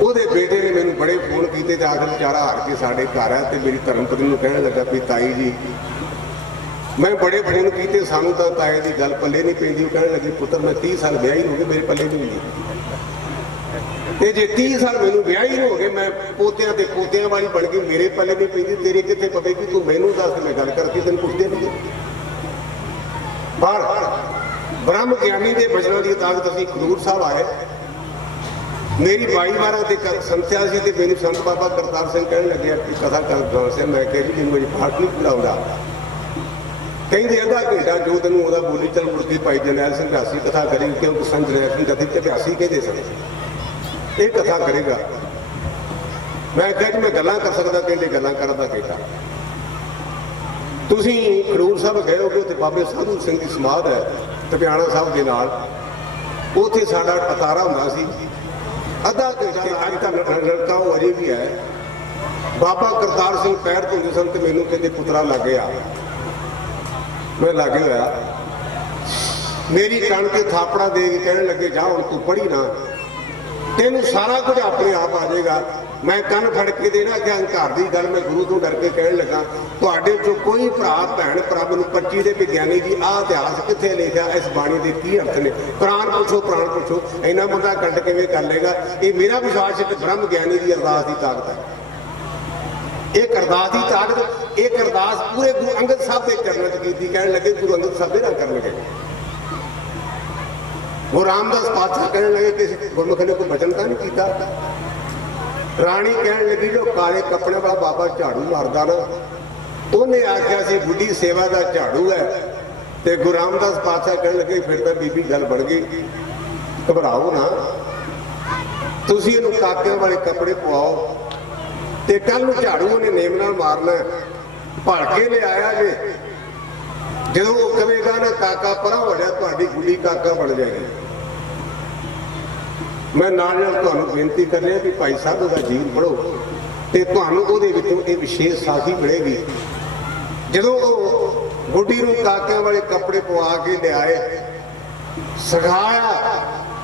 ਉਹਦੇ ਬੇਟੇ ਨੇ ਮੈਨੂੰ ਬੜੇ ਫੋਨ ਕੀਤੇ ਤੇ ਆਖਰ ਵਿਚਾਰਾ ਹਾਰ ਕੇ ਸਾਡੇ ਘਰ ਆ, ਤੇ ਮੇਰੀ ਧਰਮ ਪਤਨੀ ਨੂੰ ਕਹਿਣ ਲੱਗਾ ਵੀ ਤਾਈ ਜੀ, ਮੈਂ ਬੜੇ ਫੋਨ ਕੀਤੇ, ਸਾਨੂੰ ਤਾਂ ਤਾਏ ਦੀ ਗੱਲ ਪੱਲੇ ਨਹੀਂ ਪੈਂਦੀ। ਉਹ ਕਹਿਣ ਲੱਗੀ ਪੁੱਤਰ ਮੈਂ 30 ਸਾਲ ਵਿਆਹ ਹੀ ਹੋ ਗਏ, ਮੇਰੇ ਪੱਲੇ ਨਹੀਂ ਹੁੰਦੀ। ਤੇ ਜੇ 30 ਸਾਲ ਮੈਨੂੰ ਵਿਆਹ ਹੀ ਹੋ ਗਏ, ਮੈਂ ਪੋਤਿਆਂ ਤੇ ਪੋਤਿਆਂ ਵਾਲੀ ਬਣ ਗਈ, ਮੇਰੇ ਪੱਲੇ ਨਹੀਂ ਪੈਂਦੀ, ਤੇਰੇ ਕਿੱਥੇ ਪਵੇਗੀ? ਤੂੰ ਮੈਨੂੰ ਦੱਸ, ਮੈਂ ਗੱਲ ਕਰਤੀ, ਤੈਨੂੰ ਪੁੱਛਦੇ ਨਹੀਂ। ਪਰ ਬ੍ਰਹਮ ਗਿਆਨੀ ਦੇ ਬਚਨਾਂ ਦੀ ਤਾਕਤ। ਅਸੀਂ ਖਡੂਰ ਸਾਹਿਬ ਆਏ, ਮੇਰੀ 22 ਵਾਰਾਂ ਤੇ ਸੰਥਿਆ ਸੀ, ਤੇ ਮੈਨੂੰ ਸੰਤ ਬਾਬਾ ਕਰਤਾਰ ਸਿੰਘ ਕਹਿਣ ਲੱਗਿਆ ਕਿ ਕਥਾ ਕਰ ਸਿੰਘ। ਮੈਂ ਕਿਹਾ ਜੀ ਮੈਨੂੰ ਅਜੇ ਪਾਠ ਨਹੀਂ ਪੂਰਾ ਹੁੰਦਾ। ਕਹਿੰਦੇ ਅੱਧਾ ਘੰਟਾ ਜੋ ਤੈਨੂੰ ਉਹਦਾ ਬੋਲੀ ਚੱਲ ਮੁੜ ਕੇ ਭਾਈ ਜਰਨੈਲ ਸਿੰਘ ਬਿਆਸੀ ਕਥਾ ਕਰੀ, ਕਿਉਂਕਿ ਸੰਤ ਜਰਨੈਲ ਸਿੰਘ ਕਥਾ ਤੇ ਬਿਆਸੀ ਕਹਿੰਦੇ ਸਨ, ਇਹ ਕਥਾ ਕਰੇਗਾ। ਮੈਂ ਕਿਹਾ ਜੀ ਮੈਂ ਗੱਲਾਂ ਕਰ ਸਕਦਾ। ਕਹਿੰਦੇ ਗੱਲਾਂ ਕਰਨ ਦਾ ਕਿਹੜਾ। ਤੁਸੀਂ ਖਡੂਰ ਸਾਹਿਬ ਗਏ ਹੋਗੇ, ਉੱਥੇ ਬਾਬੇ ਸਾਧੂ ਸਿੰਘ ਦੀ ਸਮਾਧ ਹੈ ਟਪਿਆਣਾ ਸਾਹਿਬ ਦੇ ਨਾਲ, ਉੱਥੇ ਸਾਡਾ ਅਤਾਰਾ ਹੁੰਦਾ ਸੀ। ਅੱਧਾ ਘੰਟਾ ਅੱਜ ਤੱਕ ਲੜਕਾ ਉਹ ਅਜੇ ਵੀ ਹੈ। ਬਾਬਾ ਕਰਤਾਰ ਸਿੰਘ ਪੈਰ ਧੋਂਦੇ ਸਨ ਤੇ ਮੈਨੂੰ ਕਹਿੰਦੇ ਪੁੱਤਰਾ ਲਾਗੇ ਆ। ਮੈਂ ਲਾਗੇ ਹੋਇਆ, ਮੇਰੀ ਕੰਨ ਤੇ ਥਾਪੜਾ ਦੇ ਕੇ ਕਹਿਣ ਲੱਗੇ ਜਾ ਹੁਣ ਤੂੰ ਪੜ੍ਹੀ ਨਾ, ਤੈਨੂੰ ਸਾਰਾ ਕੁਝ ਆਪਣੇ ਆਪ ਆ ਜਾਏਗਾ। ਮੈਂ ਕੰਨ ਫੜ ਕੇ ਦੇਣਾ ਕਿ ਹੰਕਾਰ ਦੀ ਗੱਲ ਮੈਂ ਗੁਰੂ ਤੋਂ ਡਰ ਕੇ ਕਹਿਣ ਲੱਗਾ, ਤੁਹਾਡੇ ਚੋਂ ਕੋਈ ਭਰਾ ਭੈਣ ਪ੍ਰਭ ਨੂੰ ਪਰਚੀ ਦੇ ਵਿਗਿਆਨੀ ਜੀ ਆਹ ਇਤਿਹਾਸ ਕਿੱਥੇ ਲਿਖਿਆ, ਇਸ ਬਾਣੀ ਦੇ ਕੀ ਅਰਥ ਨੇ? ਪ੍ਰਾਣ ਪੁੱਛੋ, ਪ੍ਰਾਣ ਪੁੱਛੋ। ਇੰਨਾ ਬੰਦਾ ਕੰਟ ਕਿਵੇਂ ਕਰ ਲੇਗਾ? ਇਹ ਮੇਰਾ ਵਿਸ਼ਵਾਸ ਹੈ ਕਿ ਬ੍ਰਹਮ ਗਿਆਨੀ ਦੀ ਅਰਦਾਸ ਦੀ ਤਾਕਤ ਹੈ। ਇਹ ਅਰਦਾਸ ਦੀ ਤਾਕਤ, ਇਹ ਅਰਦਾਸ ਪੂਰੇ ਗੁਰੂ ਅੰਗਦ ਸਾਹਿਬ ਦੇ ਚਰਨਾਂ 'ਚ ਕੀਤੀ। ਕਹਿਣ ਲੱਗੇ ਗੁਰੂ ਅੰਗਦ ਸਾਹਿਬ ਦੇ ਨਾਲ ਕਰਨ ਲੱਗੇ। ਗੁਰੂ ਰਾਮਦਾਸ ਪਾਤਸ਼ਾਹ ਕਹਿਣ ਲੱਗੇ ਕਿ ਗੁਰਮੁਖ ਨੇ ਕੋਈ ਬਚਨ ਤਾਂ ਨਹੀਂ ਕੀਤਾ। ਰਾਣੀ ਕਹਿਣ ਲੱਗੀ ਜੋ ਕਾਲੇ ਕੱਪੜੇ ਵਾਲਾ ਬਾਬਾ ਝਾੜੂ ਮਾਰਦਾ ਨਾ, ਉਹਨੇ ਆਖਿਆ ਸੀ ਬੁੱਢੀ ਸੇਵਾ ਦਾ ਝਾੜੂ ਹੈ। ਤੇ ਗੁਰੂ ਰਾਮਦਾਸ ਪਾਤਸ਼ਾਹ ਕਹਿਣ ਲੱਗੇ ਫਿਰ ਤਾਂ ਬੀਬੀ ਗੱਲ ਬਣ ਗਈ, ਘਬਰਾਓ ਨਾ, ਤੁਸੀਂ ਇਹਨੂੰ ਕਾਕਿਆਂ ਵਾਲੇ ਕੱਪੜੇ ਪਵਾਓ ਤੇ ਕੱਲ ਨੂੰ ਝਾੜੂ ਉਹਨੇ ਨੇਮ ਨਾਲ ਮਾਰਨਾ। ਭੜ ਕੇ ਲਿਆਇਆ ਜੇ, ਜਦੋਂ ਉਹ ਕਹੇਗਾ ਨਾ ਕਾਕਾ ਪਰਾਂ ਹੋ ਜਾ, ਤੁਹਾਡੀ ਗੁੱਡੀ ਕਾਕਾ ਬਣ ਜਾਏਗੀ। ਮੈਂ ਨਾਲ ਨਾਲ ਤੁਹਾਨੂੰ ਬੇਨਤੀ ਕਰ ਰਿਹਾ ਵੀ ਭਾਈ ਸਾਹਿਬ ਦਾ ਜੀਵਨ ਪੜ੍ਹੋ ਤੇ ਤੁਹਾਨੂੰ ਉਹਦੇ ਵਿੱਚੋਂ ਇਹ ਵਿਸ਼ੇਸ਼ ਸਾਖੀ ਮਿਲੇਗੀ। ਜਦੋਂ ਉਹ ਗੁੱਡੀ ਨੂੰ ਕਾਕਿਆਂ ਵਾਲੇ ਕੱਪੜੇ ਪਵਾ ਕੇ ਲਿਆਏ, ਸਿਖਾਇਆ,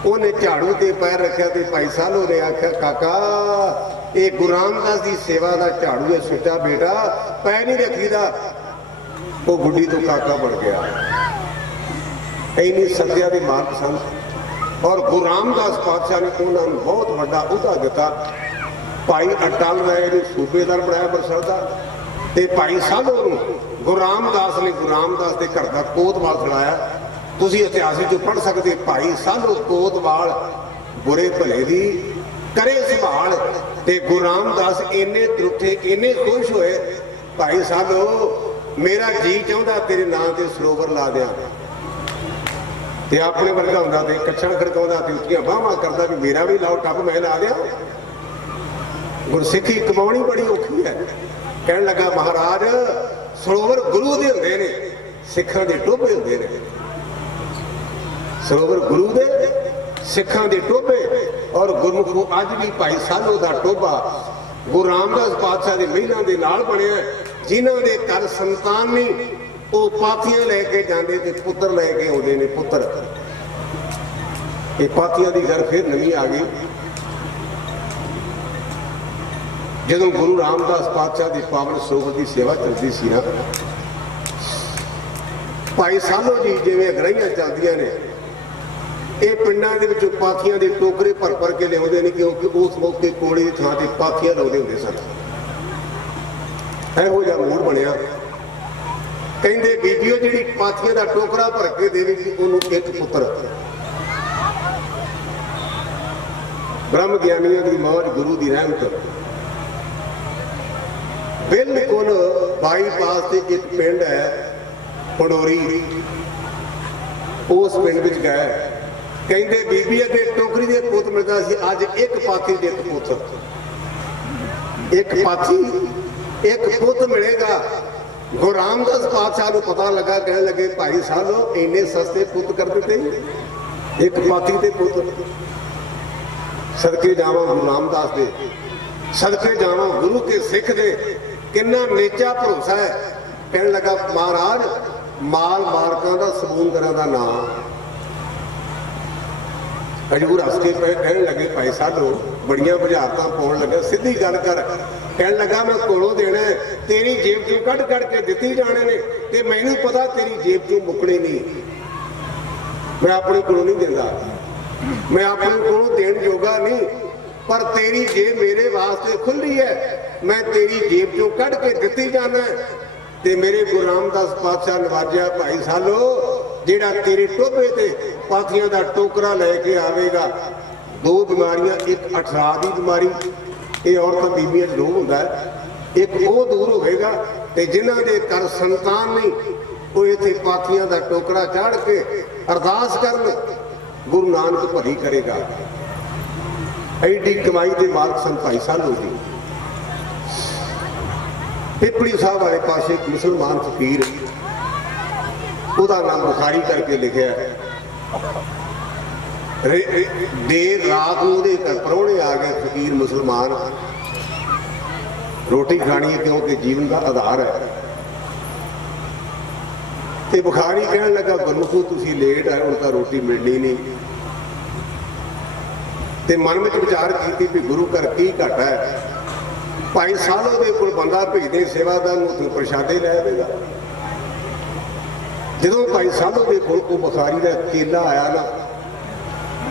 ਉਹਨੇ ਝਾੜੂ ਤੇ ਪੈਰ ਰੱਖਿਆ ਤੇ ਭਾਈ ਸਾਹਿਬ ਨੇ ਆਖਿਆ ਕਾਕਾ ਇਹ ਗੁਰੂ ਰਾਮਦਾਸ ਦੀ ਸੇਵਾ ਦਾ ਝਾੜੂ ਹੈ, ਸੁੱਚਾ ਬੇਟਾ ਪੈ ਨਹੀਂ ਰੱਖੀਦਾ। ਉਹ ਗੁੱਡੀ ਤੋਂ ਕਾਕਾ ਬਣ ਗਿਆ। ਇੰਨੀ ਸੱਤਿਆ ਦੀ ਮਾਰ ਪਸੰਦ। ਔਰ ਗੁਰੂ ਰਾਮਦਾਸ ਪਾਤਸ਼ਾਹ ਨੇ ਉਹਨਾਂ ਨੂੰ ਬਹੁਤ ਵੱਡਾ ਅਹੁਦਾ ਦਿੱਤਾ। ਭਾਈ ਅਟਲ ਰਾਏ ਨੂੰ ਸੂਬੇਦਾਰ ਬਣਾਇਆ ਅੰਮ੍ਰਿਤਸਰ ਦਾ, ਤੇ ਭਾਈ ਸਾਧੂ ਨੂੰ ਗੁਰੂ ਰਾਮਦਾਸ ਨੇ ਗੁਰੂ ਰਾਮਦਾਸ ਦੇ ਘਰ ਦਾ ਕੋਤਵਾਲ ਖੜਾਇਆ। ਤੁਸੀਂ ਇਤਿਹਾਸ ਵਿੱਚ ਪੜ੍ਹ ਸਕਦੇ, ਭਾਈ ਸਾਧੂ ਕੋਤਵਾਲ ਬੁਰੇ ਭਲੇ ਦੀ ਕਰੇ ਸੰਭਾਲ। ਤੇ ਗੁਰੂ ਰਾਮਦਾਸ ਇੰਨੇ ਤਰੁੱਠੇ, ਇੰਨੇ ਖੁਸ਼ ਹੋਏ, ਭਾਈ ਸਾਧੂ ਮੇਰਾ ਜੀ ਚਾਹੁੰਦਾ ਤੇਰੇ ਨਾਂ ਤੇ ਸਰੋਵਰ ਲਾ ਦਿਆਂ। ਤੇ ਆਪਣੇ ਵਰਗਾ ਹੁੰਦਾ ਤੇ ਕੱਛਣ ਖੜਕਾਉਂਦਾ ਤੇ ਉੱਚੀਆਂ ਬਾਹਾਂ ਕਰਦਾ ਵੀ ਮੇਰਾ ਵੀ ਲਾਓ ਟੱਬ ਮੈਂ ਲਾ ਦਿਆਂ। ਗੁਰਸਿੱਖੀ ਕਮਾਉਣੀ ਬੜੀ ਔਖੀ ਹੈ। ਕਹਿਣ ਲੱਗਾ ਮਹਾਰਾਜ ਸਰੋਵਰ ਗੁਰੂ ਦੇ ਹੁੰਦੇ ਨੇ, ਸਿੱਖਾਂ ਦੇ ਟੋਭੇ ਹੁੰਦੇ ਨੇ। ਸਰੋਵਰ ਗੁਰੂ ਦੇ, ਸਿੱਖਾਂ ਦੇ ਟੋਭੇ। ਔਰ ਗੁਰਮੁਖ ਅੱਜ ਵੀ ਭਾਈ ਸਾਧੂ ਦਾ ਟੋਭਾ ਗੁਰੂ ਰਾਮਦਾਸ ਪਾਤਸ਼ਾਹ ਦੇ ਮਹਿਲਾਂ ਦੇ ਨਾਲ ਬਣਿਆ। ਜਿਨ੍ਹਾਂ ਦੇ ਘਰ ਸੰਤਾਨ ਨਹੀਂ, ਉਹ ਪਾਥੀਆਂ ਲੈ ਕੇ ਜਾਂਦੇ ਤੇ ਪੁੱਤਰ ਲੈ ਕੇ ਆਉਂਦੇ ਨੇ। ਪੁੱਤਰ ਇਹ ਪਾਥੀਆਂ ਦੀ ਗੱਲ ਫਿਰ ਨਵੀਂ ਆ ਗਈ। ਜਦੋਂ ਗੁਰੂ ਰਾਮਦਾਸ ਪਾਤਸ਼ਾਹ ਦੀ ਪਾਵਨ ਸਰੋਵਰ ਦੀ ਸੇਵਾ ਚੱਲਦੀ ਸੀ ਨਾ, ਭਾਈ ਸਾਧੂ ਜੀ ਜਿਵੇਂ ਅਗਰਾਈਆਂ ਚੱਲਦੀਆਂ ਨੇ, ਇਹ ਪਿੰਡਾਂ ਦੇ ਵਿੱਚੋਂ ਪਾਥੀਆਂ ਦੇ ਟੋਕਰੇ ਭਰ ਭਰ ਕੇ ਲਿਆਉਂਦੇ ਨੇ, ਕਿਉਂਕਿ ਉਸ ਮੌਕੇ ਕੋਲੇ ਦੀ ਥਾਂ ਤੇ ਪਾਥੀਆਂ ਲਾਉਂਦੇ ਹੁੰਦੇ ਸਨ। ਇਹੋ ਜਿਹਾ ਮੂਡ ਬਣਿਆ। ਕਹਿੰਦੇ ਬੀਬੀਓ ਜਿਹੜੀ ਪਾਥੀਆਂ ਦਾ ਟੋਕਰਾ ਭਰ ਕੇ ਦੇਵੇਗੀ ਉਹਨੂੰ ਇੱਕ ਪੁੱਤਰ। ਬ੍ਰਹਮ ਗਿਆਨੀਆਂ ਦੀ ਮੌਜ, ਗੁਰੂ ਦੀ ਰਹਿਮਤ। बिल्कुल बाईपास से एक पिंड है पडोरी, उस पिंड विच गए, कहते बीबी अगे टोकरी दे पुत मिलता सी, अज एक पाथी दे पुत, एक पाथी एक पुत मिलेगा। गुरु रामदास पातशाह को पता लगा, कहने लगे भाई साहब इन्ने सस्ते पुत कर देते, एक पाथी दे पुत। सदके जावा गुरु रामदास दे, सदके जावा गुरु के सिख दे, किन्ना नेचा भरोसा है। कहने लगा महाराज माल मारकां दा समूंदरां दा नाम। हजूर हस के पे कहने लगे भाई साहब बड़ियां बुझारतां पाउण लगा, सीधी गल कर। कहने लगा मैं कोलों देना है, तेरी जेब चों कढ़ कढ़ के दित्ती जाने ने, ते मैनूं पता तेरी जेब चों मुकने नहीं, मैं अपने कोलों नहीं देंदा, मैं अपने कोलों देण जोगा नहीं, पर तेरी जेब मेरे वास्ते खुली है, मैं तेरी जेब चों कढ़ के दित्ती जाना है। ते मेरे गुरु रामदास पातशाह नवाजिया भाई सालो, जेड़ा तेरे टोभे ते पाथियां दा टोकरा लैके आवेगा, दो बीमारियां, एक अठरा दी बीमारी, ये औरतां बीबियां च रोग हुंदा है, एक वो दूर होगा, ते जिन्हां दे घर संतान नहीं वो इत्थे पाथियां दा टोकरा चाढ़ के अरदास करन, गुरु नानक भली करेगा। एडी कमाई के मालक सन भाई सालो जी। पिपली साहब वाले पासे एक मुसलमान फकीर, उसका नाम बुखारी करके लिखा है। देर रात को घर परौने आ गए, फकीर मुसलमान, रोटी खानी है क्योंकि जीवन का आधार है। ते बुखारी कहने लगा गुरमुखो तुसी लेट आए, उनका रोटी मिलनी नहीं। ते मन में विचार की भी गुरु घर की घट है, भाई सालों के कोल बंदा भेजदे सेवादार उत्थे प्रशादे लै आवेगा। जो भाई सालों के कोल बुखारी का केला आया ना,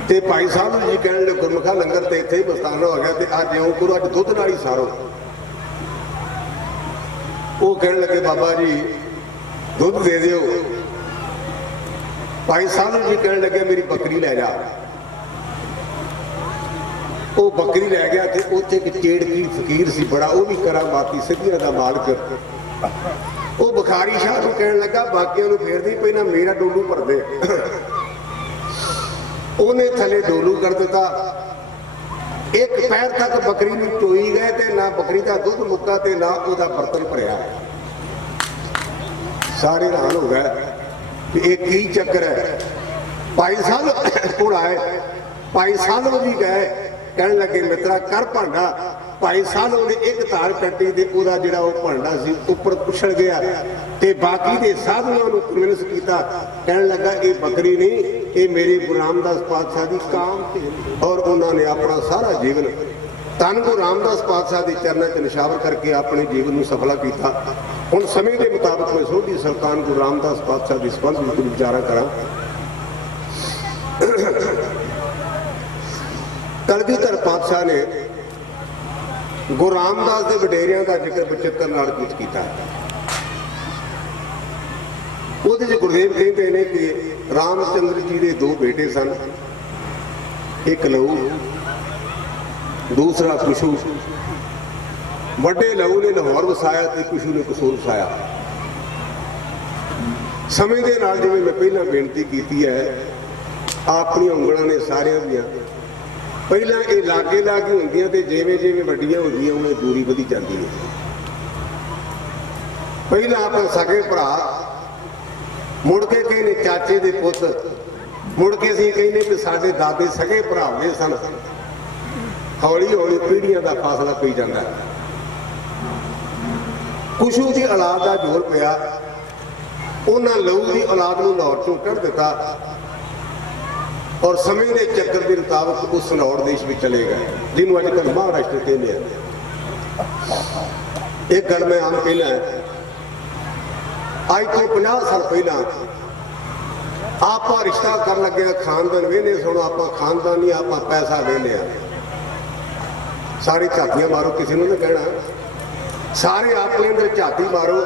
ते भाई साहब जी कहने लगे गुरमुखा लंगर तो इत्थे ही बस्ताना हो गया, तो अज इउं करो अज दुध नाल ही सारो। वो कहने लगे बाबा जी दुध दे दिओ। भाई साहब जी कहने लगे मेरी बकरी लै जा। वो बकरी लै गया, तो उत्थे एक चेड़की फकीर सी बड़ा, वो भी करामाती सिद्धियां दा मालक। वो बुखारी शाह को कहने लगा बाकियां नूं फेर दी, पहला मेरा डोलू भर दे। उन्हें थले डोलू कर दिता, एक पैर तक बकरी में टोई गए, ते ना बकरी का दुध मुक्का ते ना उसका बर्तन भरिया। सारे हैरान हो गए कि एक ही चक्कर है। भाई साहब कोल आए, भाई साहब भी गए, कहने लगे मित्रा कर भांडा। भाई साहब ने एक तार कट्टी, ते उसका जिहड़ा वो भांडा सी उपर उछल गया, ते बाकी दे साधुओं को कन्विंस किया। कहने लगा ये बकरी नहीं, ये मेरे गुरु रामदास पातशाह की काम थी। और उन्होंने अपना सारा जीवन धन गुरु रामदास पातशाह के चरणों च निछावर करके अपने जीवन को सफला किया। हुण समय के मुताबिक मैं सोढ़ी सुल्तान गुरु रामदास पातशाह के संबंध में विचारा करा। कलगीधर पातशाह ने गुरु रामदास के वडेरियां का जिक्र बचित्र नाल किया। ਉਹਦੇ ਚ गुरुदेव कहते हैं कि रामचंद्र जी के दो बेटे सन, एक लहू दूसरा कुशू। वड्डे लहू ने लाहौर वसाया तो कुशू ने कसूर वसाया। समय के नाल जिवें मैं पहला बेनती की है, अपनी उंगलों ने सारिया दियां पहला ये लागे लागे होंदियां ते जिवें जिवें वड्डियां होंदियां उवें दूरी वधी जाती है। पहला आप सगे भरा, मुड़ के कहने चाचे दे पुत, मुड़ के असीं कहने भी साडे दादे सगे भरा होंदे सन। हौली हौली पीढ़ियां का फासला पई जांदा है। कुशू की औलाद का जोर पिया, उन्हां लहू की औलाद नूं लाहौर चों कढ़ दिता और समय के चक्कर के मुताबिक उस लाहौर देश में चले गए, जिन्होंने अजकल महाराष्ट्र कहने हैं। एक गल मैं आम कहना है, अज तो 50 साल पहला आप रिश्ता कर लगे खानदान वेहने सुनो, आप खानदान नहीं आप पैसा वेहने। सारी झातियां मारो, किसी ने कहना सारे अपने अंदर झाती मारो।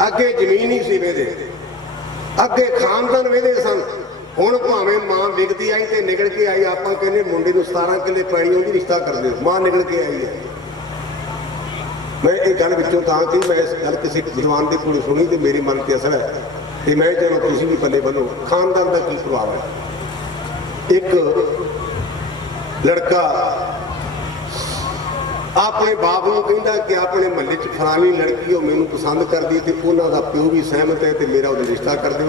अगे जमीन ही सी वेहदे, अगे खानदान वेहदे सन। हुण भावें मां विकदी आई तो निकल के आई, आप कहने मुंडे को 17 किले पैणी, वो भी रिश्ता कर दे, मां निकल के आई है। मैं ये गल विचों तां कि मैं इस गल किसी विद्वान के कोल सुनी तो मेरे मन से असर है तो मैं चलो तुसीं भी पल्ले बनो। खानदान का की प्रभाव है। एक लड़का अपने बाप को कहता कि अपने महल्ले च फलानी लड़की हो मैनू पसंद करती तो उन्हों का प्यो भी सहमत है तो मेरा उहदा रिश्ता कर दो।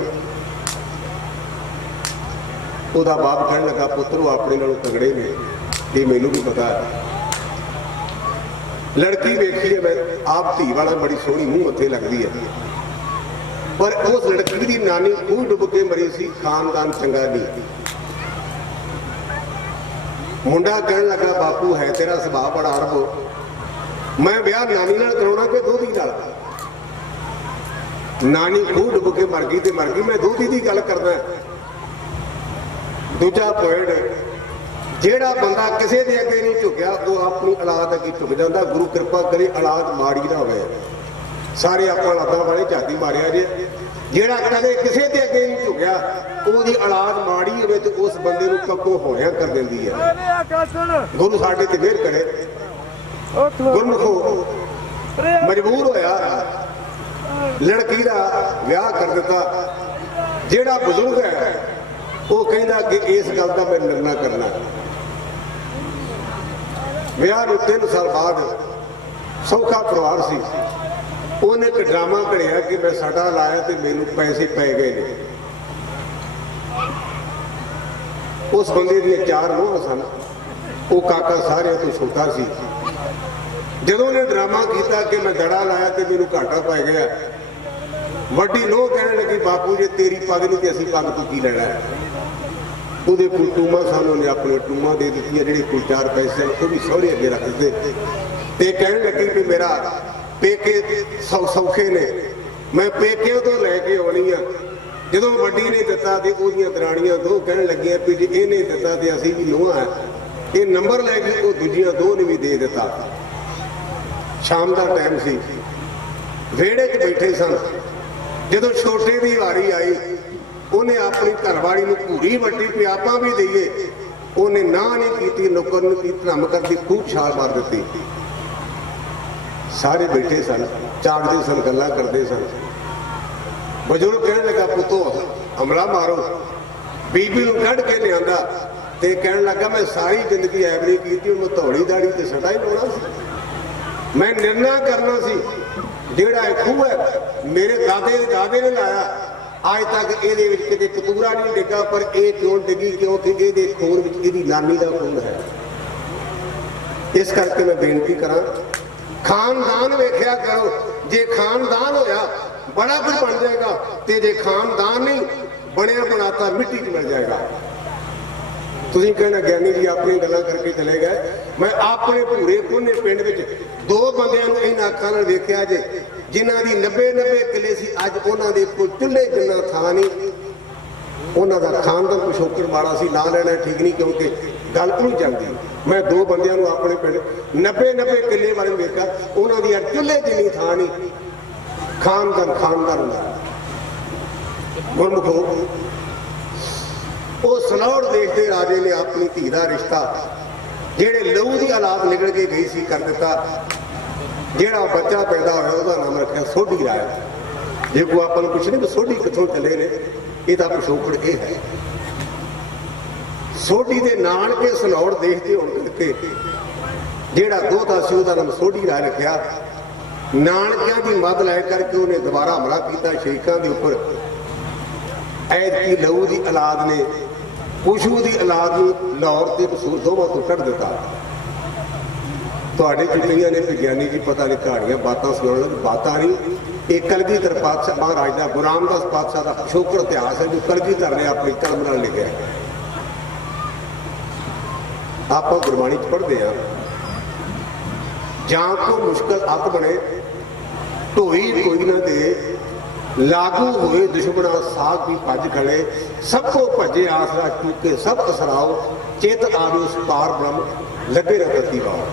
उहदा बाप कहने लगा पुत्र वो अपने नालों तगड़े ने ये मैनू भी पता है। लड़की वेखी है मैं आप धी वाला बड़ी सोहनी मूँह मत्थे लगती है पर उस लड़की की नानी खूह डुब के मरी सी। खानदान चंगा नहीं। मुंडा कहने लगा बापू है तेरा सुभाव बड़ा अरब मैं ब्याह नानी नाल कराउणा कि दोधी नाल। नानी खूह डुब के मर गई तो मर गई मैं दोधी की गल करदा। दूजा पॉइंट ਜਿਹੜਾ ਬੰਦਾ ਕਿਸੇ ਦੇ ਅੱਗੇ नहीं झुकिया वो अपनी औलाद ਅੱਗੇ झुक ਜਾਂਦਾ। गुरु कृपा करे औलाद माड़ी ना होवे। सारे ਆਪਾਂ औलादां वाले ਝਾਤੀ मारिया जे ਜਿਹੜਾ ਕਦੇ ਕਿਸੇ ਦੇ ਅੱਗੇ नहीं झुकिया ਉਹਦੀ औलाद माड़ी ਹੋਵੇ ਤੇ ਉਸ ਬੰਦੇ ਨੂੰ ਕੱਕੋ ਹੋਣਿਆ ਕਰ ਦਿੰਦੀ ਹੈ। गुरु ਸਾਡੇ ਤੇ ਮਿਹਰ करे। गुरमुखो मजबूर होया लड़की का विआह कर दिता। ਜਿਹੜਾ बुजुर्ग है वो कहता कि इस गल का मैं निर्णय करना। ਵਿਆਹ ਨੂੰ 3 साल बाद सौखा परिवार सी ਉਹਨੇ ਇੱਕ ड्रामा ਘੜਿਆ कि मैं साडा लाया तो मैनू पैसे पै गए ने। उस बंदे दी 4 ਨੂੰਹਾਂ सन। वो काका सारे तो छोटा सी। ਜਦੋਂ ਉਹਨੇ ड्रामा किया कि मैं दड़ा लाया तो मैनू घाटा पै गया ਵੱਡੀ ਨੂੰਹ कहने लगी बापू जे तेरी पग नहीं तो असीं पग तो की लेना है। ਉਹਦੇ कोई टूमा सानू ने अपने टूमा दे दी ਜਿਹੜੇ कोई 4 पैसे वो भी सहुरे अगे रख दिते ते कहने लगी कि मेरा पेके सौखे ने मैं पेकिਆਂ तो लैके आनी आ। ਜਦੋਂ ਵੱਡੀ ने दिता तो ਉਹਦੀਆਂ ਦਰਾਣੀਆਂ 2 कहने लगियां भी जे ਇਹਨੇ दिता तो असीं भी ਨੂੰਹਾਂ है। ये नंबर लैके वो दूजियां 2 ने भी दे दिता। शाम का टाइम सी ਵਿਹੜੇ 'ਚ बैठे सन। ਜਦੋਂ छोटे की वारी आई उन्हें अपनी घरवाली को घूरी वटी भी आप भी दईए। उन्हें ना नहीं की नौकर की धम कर दी खूब छाल मार दी। सारे बैठे सन झाकते सन गल्लां करते सन। बजुर्ग कहने लगा पुतो हमला मारो। बीबी को कढ़ के लिया तो कहने लगा मैं सारी जिंदगी ऐब नहीं की मैं धौड़ी दाड़ी से सटा ही लाना सी। मैं निर्णय करना सी जेड़ा खूह है मेरे दादे ने लाया आज तक ये कतूरा नहीं डिगा पर यह क्यों डिगी क्योंकि ये खून में नानी का खून है। इस करके मैं बेनती करा खानदान वेख्या करो। जे खानदान होया बड़ा कुछ बन जाएगा तो जे खानदान नहीं बनया बनाता मिट्टी च मिल जाएगा। तुसीं कहना ज्ञानी जी अपनी गल्लां करके चले गए। मैं अपने भूरे कोने पिंड में 2 बंदियां नूं इन्हां अक्खां नाल वेख्या जे जिन्हां दी 90 किले सी अज उन्हां दे कोई चुल्हे जिन्ना थां नहीं। उन्हां दा खानदान पिछोकड़ माड़ा सी ला लेना ठीक नहीं क्योंकि गल नहीं चलती। मैं 2 बंदियां नूं अपने पिंड 90 किले वाले वेखा उन्हां दी चुल्हे जिन्नी थां नहीं। खानदान हुंदा। गुरमुखो वो सलौड़ देखते राजे ने अपनी धी का रिश्ता जेड़े लहू की औलाद निकल के गई सी कर दिता। जेड़ा बच्चा पैदा होया उसका नाम रखा सोढ़ी राय। जे को आप कुछ नहीं सोढ़ी कितों चले ने इसका पिछोकड़ ये है। सोढ़ी के नानके सलौड़ देखते होने करके जेड़ा दोता सी उसका नाम सोढ़ी राय रखा। नानकियां की मद लै करके उन्हें दोबारा हमला किया शेखों के उपर। ऐतकी लहू की औलाद ने पुशू की औलाद लाहौर से कसूर दोवां तो कढ़ दिता। तुहाडे चिट्ठियां ने विज्ञानी जी पता नहीं कहानियां बातां सुनाउण लगे बातां नहीं। एक कलगीधर पातशाह महाराज का गुरु रामदास पातशाह का पिछोकड़ इतिहास है जो कलगीधर ने अपनी कलम नाल लिखिआ। आपां गुरबाणी च पढ़दे आ जां को मुश्किल अत बने ढोई कोई ना दे लागू हुए दुश्मना साग भी भज खड़े सबको भजे आसरा चूके सब असराओ चेत आवे उस पार ब्रह्म लगे रती वाओ।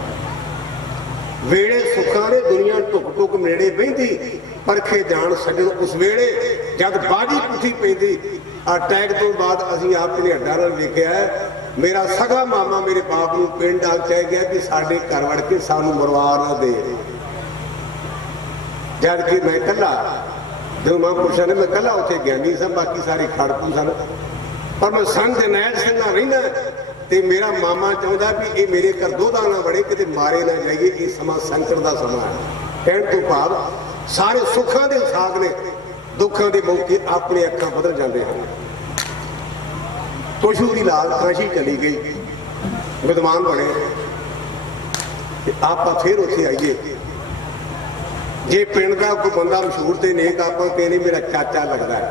वेड़े सुखा ने दुनिया टुक टुक नेड़े बहिंदी परखे जान सजन उस वेड़े जब बाजी पुठी पैंदी। अटैक तो बाद असीं अपने हड्डां नाल वेखिआ है मेरा सगा मामा मेरे बाप नूं पिंड आ कह गया कि साडे घर वड़ के सानूं मरवा ना दे। जद कि मैं कला जो महापुरुषों ने मैं कला उत्थे ज्ञानी सा, बाकी सारे खड़कू सन। पर मैं संत जरनैल सिंह नाल रहिंदा ते मेरा मामा चाहुंदा भी ये मेरे घर दोधा ना बड़े, किते मारे ना जाइए। ये समा संकट का समा है। कहण तो भाव सारे सुखां दे साग ने, दुखां दे मौके अपने अखां बदल जाते हैं। पशु की लाल काशी चली गई, विद्वान बने, आप फिर उत्थे आइए। जे पिंड का कोई बंदा मशहूर ते नेक आप कहने मेरा चाचा लगता है,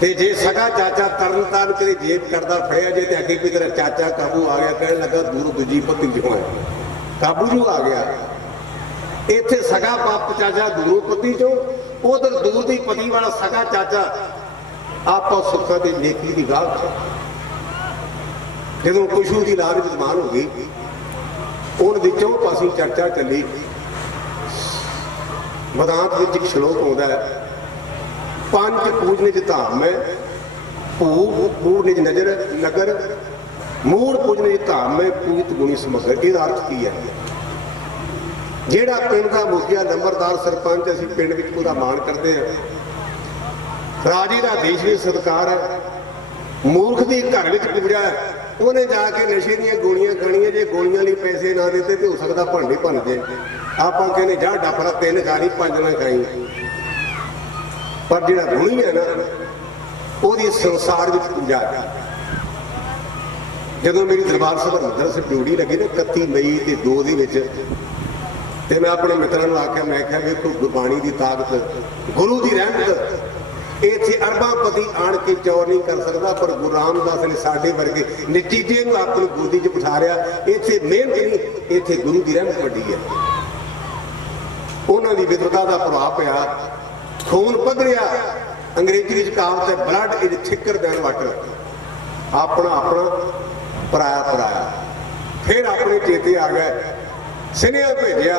ते जे सगा चाचा तरन तारण के जेब करता फड़िया जे, अगे भी तेरा चाचा काबू आ गया, कहने लगा दूर दूजी पत्ती जो है काबू जो आ गया। इत्थे सगा बाप चाचा दूरों पति चो, उधर दूर की पति वाला सगा चाचा आप सुखा की नेकी की गाल। जो पशु की लाल विद्वान हो गई, उन चौं पासी चर्चा चली। वेदांत में एक श्लोक आता है, पंज पूजने च धाम में पूजने च नजर नगर, मूल पूजने च धाम में पूजित गुणी समग्र। इसका अर्थ की है? जेड़ा पिंड का मुखिया नंबरदार सरपंच असीं पिंड विच पूरा मान करते हैं, राजे का देश भी सत्कार है, मूर्ख भी घर विच पूजा है, उन्हें जाके नशे दी गोलियां खानियां। जे गोलियां लिए पैसे ना देते तो हो सकता भांडे भन जाए। आप कहने जा डफरा तीन खा ली, पंज ना खाई। पर जो गुणी है ना, वो संसार में पूजा है। जो मेरी दरबार सभा मंदर से ड्यूटी लगी ना 31 मई के 2 तो मैं अपने मित्रों आख्या, मैं क्या वेखो गुरबाणी की ताकत, गुरु की रहमत। इत्थे अरबापति आण के चौर नहीं कर सकता, पर गुरु रामदास ने साडे वर्गे नतीजे को अपनी गोदी च बिठा रहा। इत्थे मेहनत नहीं, इत्थे गुरु की रहमत वड्डी है। उन्होंने विद्वता का प्रभाव पाया, खून पधरिया। अंग्रेजी में कहावत है, blood is thicker than water. अपना अपना पराया पराया। फिर अपने चेते आ गए, सुनिया भेजा।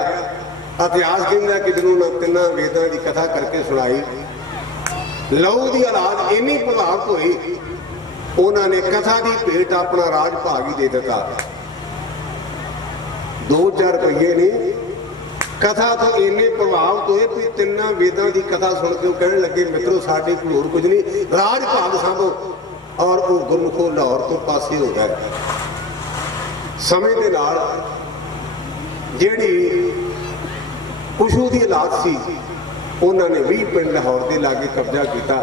इतिहास कहता कि जिन्होंने तिना वेदां की कथा करके सुनाई, लहू की औलाद इन्नी प्रभावित हुई, उन्होंने कथा की भेंट अपना राज भाग ही दे दिता। 2-4 रुपये नहीं, कथा तो इन्ने प्रभावित हुए कि तिना वेदां की कथा सुन के कहने लगे, मित्रों साडे कोल होर कुछ नहीं, राज भाग सांभो। और वो गुरमुखों लाहौर तो पासे हो गए। समय के नाल जिहड़ी पशु की औलाद सी, उन्होंने 20 पिंड लाहौर के लागे कब्जा किया।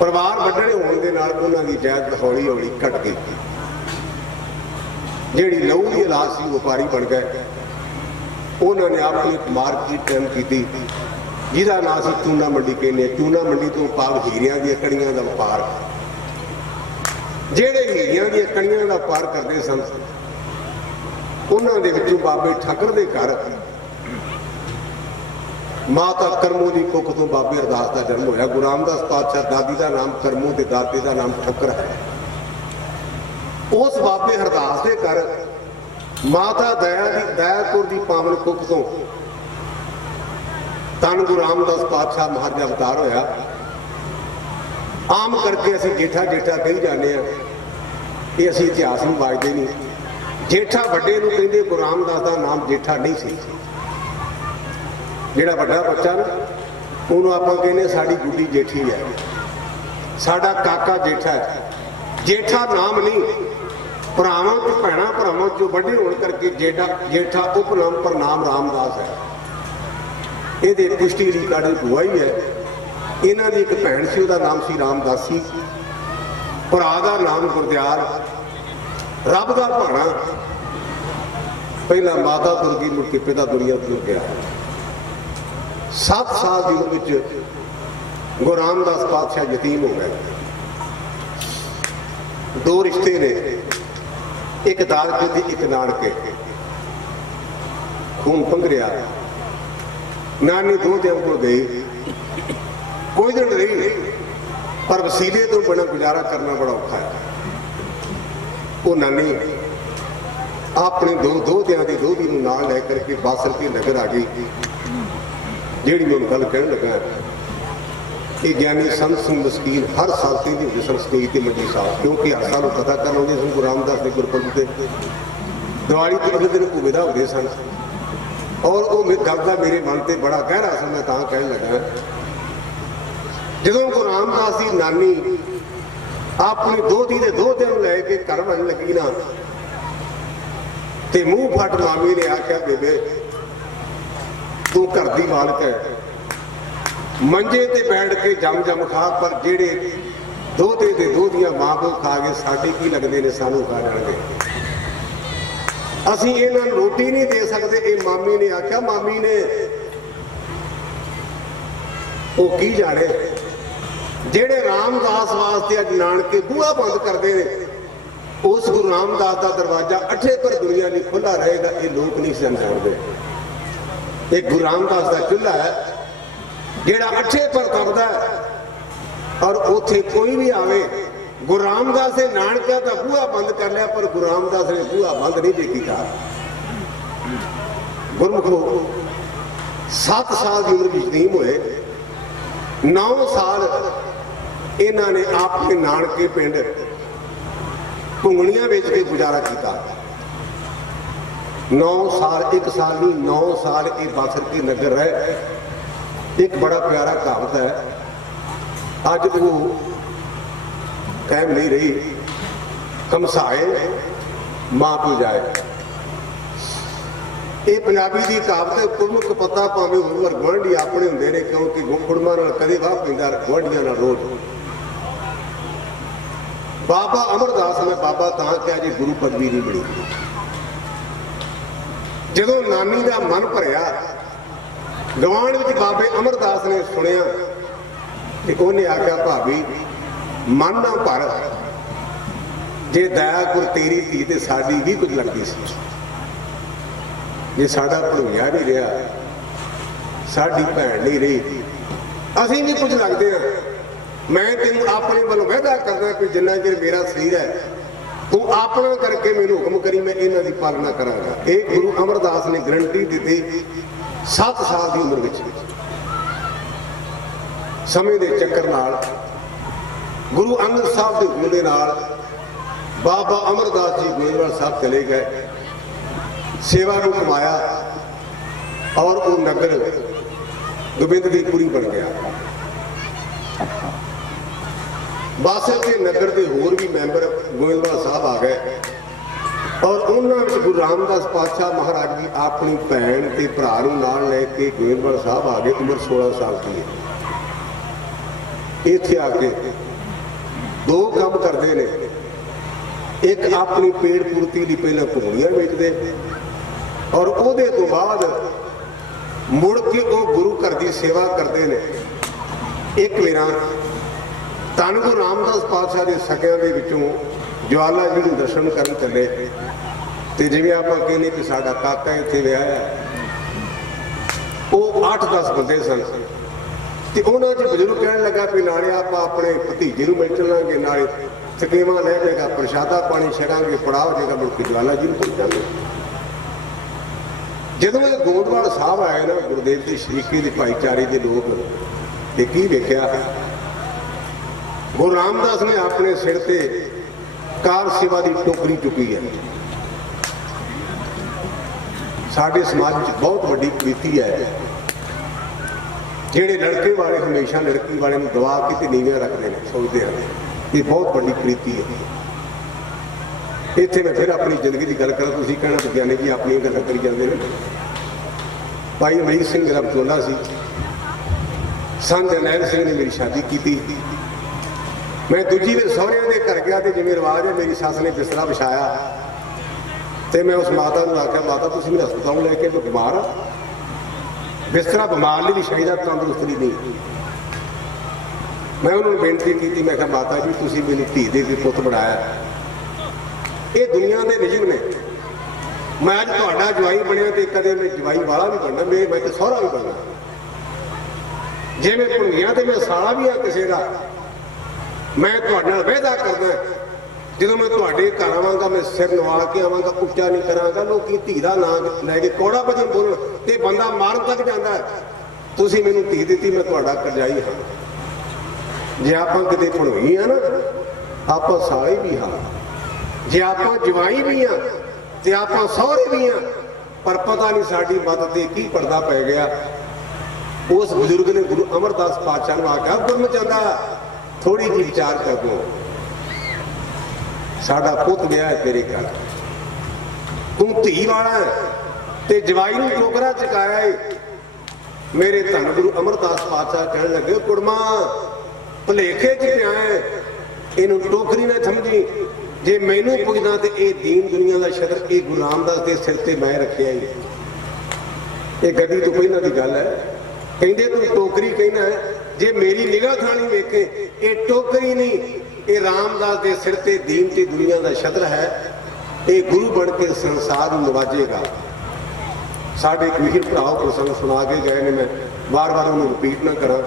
परिवार वड्डणे होने के नाल उन्होंने जायदाद हौली हौली घट गई। जिहड़ी लहू की औलाद सी, व्यापारी बन गए। उन्होंने अपनी मार्केट टाइम की, जिसका नाम से चूना मंडी कहने। चूना मंडी तो भाव हीरिया दी कड़ियां का व्यापार। जेड़े हीरिया दी कड़ियां का व्यापार करते सन, उन्होंने विचों बाबे ठक्कर दे घर माता करमू की कुख तो बाबे अरदास का जन्म होया। गुरु रामदास पातशाह दादी का नाम करमू ते दादे का नाम ठक्कर है। उस बाबे हरदास के घर माता दयापुर की पावन कुख तो धन गुरु रामदास पातशाह महाराज अवतार होया। आम करके असीं जेठा जेठा कही जाने, ये असीं इतिहास में वाजते नहीं। जेठा वड्डे नूं कहंदे, गुरु रामदास का नाम जेठा नहीं सी। जिहड़ा वड्डा बच्चा ना, उन्होंने आपां कहने साडी गुड्डी जेठी है, साडा काका जेठा है। जेठा नाम नहीं, भरावां तो भैणां भरावां चो वड्डे होने करके जेठा उपनाम पर नाम रामदास है। ये पुष्टि रिकार्ड की गवाही है। इन्हां दी एक भैण सी, उहदा नाम सी रामदासी, भरा दा नाम गुरदयाल, रब दा भाणा। पहला माता तुर गई, मुड़ के पिता दुनिया तुर गया। 7 साल की उम्र में गुरु रामदास पातशाह यतीम हो गए। 2 रिश्ते ने, एक दादके ते एक नानके। खून पंगरिया। नानी 2 दिन को गई, कोई दिन रही, पर वसीले तो बिना गुजारा करना बड़ा औखा है। वो नानी अपने 2 दिन की 2 दिन नाल लैकर के बासर के नगर आ गई। ਜਿਹੜੀ मैं गल कह लगा, ये ज्ञानी संत सिंह मस्कीन हर साल कहते होंगे सन स्टेज पर मंडी साहब, क्योंकि हर साल कथा कर आते सन गुरु रामदास के गुरपुरब से। दिवाली तो अगले दिन भुगदा होंगे सन। और वो गल का मेरे मन से बड़ा गहरा असर मैं तां कहन लगा, जदों गुरु रामदास की नानी अपनी दोहती के दोहते लैके घर बन लगी ना, ते मूँह फट मामी ने आख्या, बेबे तू घर की मालक है, मंजे ते बैठ के जम जम खा, पर जेड़े दोहते ते दोहतियां मां को खा गए साडे की लगते ने, सानू खा जाणगे, असीं इन्हां नूं रोटी नहीं दे सकते। ये मामी ने आख्या, मामी ने वो की जाने जेड़े रामदास वास्ते अज नानके बूहा बंद करते हैं, उस गुरु रामदास का दरवाजा अठे पर दुनिया लिए खुला रहेगा, ये लोग नहीं जानते। एक गुरु रामदास का चूल्हा है जेड़ा अठे पर तपदा है, और उथे कोई भी आवे, गुरु रामदास ने नानका का बूहा बंद कर लिया, पर गुरु रामदास ने बूहा बंद नहीं जे कीता। गुरमुखो 7 साल की उम्र विच नहीं होए, 9 साल इन्हां ने अपने नानके पिंड घुंगणियां बेच के गुजारा किया। 9 साल, 1 साल नहीं, 9 साल ये बासर के नगर रहे। एक बड़ा प्यारा कहावत है, अज वो कायम नहीं रही, कमसाए मां को जाए। ये पंजाबी की कहावत है, गुरमुख पता भावें होर गुआढ़ी अपने होंदे ने, क्योंकि गुड़मा नाल कदे वाह पैंदा गुआढ़ियां नाल रोज। बाबा अमरदास मैं बाबा तां क्या जी गुरु पदवी नहीं मिली। जदों नानी का मन भरिया, गवाण विच बाबे अमरदास ने सुनिया ते उन्हें आख्या, भाभी मन ना भर, जे दया गुर तेरी धी ते साडी भी कुछ लगती सी, जे साडा भणोइया नहीं रहा, साडी भैन नहीं रही, असीं भी कुछ लगते हैं। मैं तेन अपने वालों वादा करदा कि जिन्ना चिर मेरा शरीर है, तू अपना करके मैनूं हुक्म करी, मैं इन्हां दी पालना करांगा। एक गुरु अमरदास ने गारंटी दी 7 साल की उम्र विच। समय के चक्कर नाल गुरु अंगद साहब के हुक्म दे नाल बाबा अमरदास जी गोविंदवाल साहब चले गए, सेवा को कमाया, और वो नगर गोबिंदपुरी बन गया। बासर के नगर के होर भी मैंबर गोविंदवाल साहब आ गए, और उन्होंने गुरु रामदास पातशाह महाराज जी अपनी भैन के भरा नाल लैके गोविंदवाल साहब आ गए। उम्र 16 साल की है। इत्थे आके 2 काम करते हैं, एक अपनी पेड़ पूर्ति लिए पहले घुंगणियां बेचते, और उहदे तो बाद मुड़ के वो गुरु घर की सेवा करते हैं। एक मेरा धन गुरु रामदास पातशाह के सकियां दे विचों ज्वाला जी नूं दर्शन करन चले, तो जिवें आपां कहने कि साडा काका इत्थे विआहिआ, वो 8-10 बंदे सन। तो उन्होंने बजुर्ग कहने लगा भी नाले आप अपने भतीजे मिल चलांगे, नाले थकेवा लै जाएगा, प्रशादा पानी छकांगे, पड़ाव जाएगा, मुड़ के ज्वाला जी पहुंच जाएंगे। जदों ये गोंदवाल साहब आए ना, गुरुदेव की शरीके के भाईचारे के लोग, ये की वेख्या, गुरु रामदास ने अपने सिर से कार सेवा की टोकरी चुकी है। साडे समाज में बहुत बड़ी प्रीति है, जेड़े लड़के वाले हमेशा लड़की वाले नूं दबा के नीवियां रखते हैं, सोचते हैं, ये बहुत बड़ी प्रीति है। इत्थे मैं फिर अपनी जिंदगी की गल करा, तुसीं कहना विज्ञानी जी अपनी गल करी जाते हैं। भाई अमरीक सिंह मेरा बचोला सी, सन जरनैल सिंह ने मेरी शादी की। मैं दूजी दे सहुरिਆਂ ਦੇ घर गया, तो जिवें रिवाज है मेरी सस ने बिस्तरा विछाया, तो मैं उस माता को आख्या, माता तुसीं मैनूं हस्पताल लैके, मैं बीमार हाँ, बिस्तरा बीमार लिए भी चाहिए, तंदुरुस्त लिए नहीं। मैं उन्होंने बेनती की, मैं कहा माता जी तुसीं मैनूं धी दे के पुत बनाया, ये दुनिया के रिजम ने, मैं अज तुहाडा जवाई बनया, तो कदे मैं जवाई वाला भी बनना, मैं तो सहुरा भी बनना। जे मैं भुनिया तो मैं साला भी हाँ किसी का। मैं तुहाडे नाल वादा करदा, ਜਦੋਂ मैं तुहाडे घर आवांगा, मैं सिर नवा के आवांगा, उच्चा नहीं करांगा, लोग धी का नाम लैके कौड़ा भजन बोलन, तो बंदा मारन तक जाता है। तुसीं मैनूं धी दित्ती, मैं तुहाडा करजाई हाँ। जे आपां किते भणोई हाँ ना, आपां साले भी हाँ, जे आपां जवाई भी हाँ, तो आपां सहुरे भी हाँ, पर पता नहीं साड़ी मत ते की पर्दा पै गया। उस बुजुर्ग ने गुरु अमरदास पातशाह नूं आख्या, गुरमचंदा थोड़ी जी विचार कर दो, साडा पुत गया है तेरे घर, तू धी वाला है ते जवाई नूं टोकरा चकाया है। मेरे धन गुरु अमरदास पातशाह कहन लगे, कुड़मा भुलेखे च पिया है, इनू टोकरी ना समझी, जे मैनू पुछदा ते ये दीन दुनिया का छतर ये गुरु रामदास के सिर ते मैं रखिया ही। ये गड्डी तो पहला की गल है, कहते तू टोकरी कहना है, जे मेरी निगाह थानी वेखे ये टोकरी नहीं, ये रामदास के सिर ते दीन ते दुनिया का छतर है, ये गुरु बन के संसार नवाजेगा। साढ़े वीर भराओ प्रसंग सुना के गए ने, मैं बार बार उन्हें रिपीट ना करा।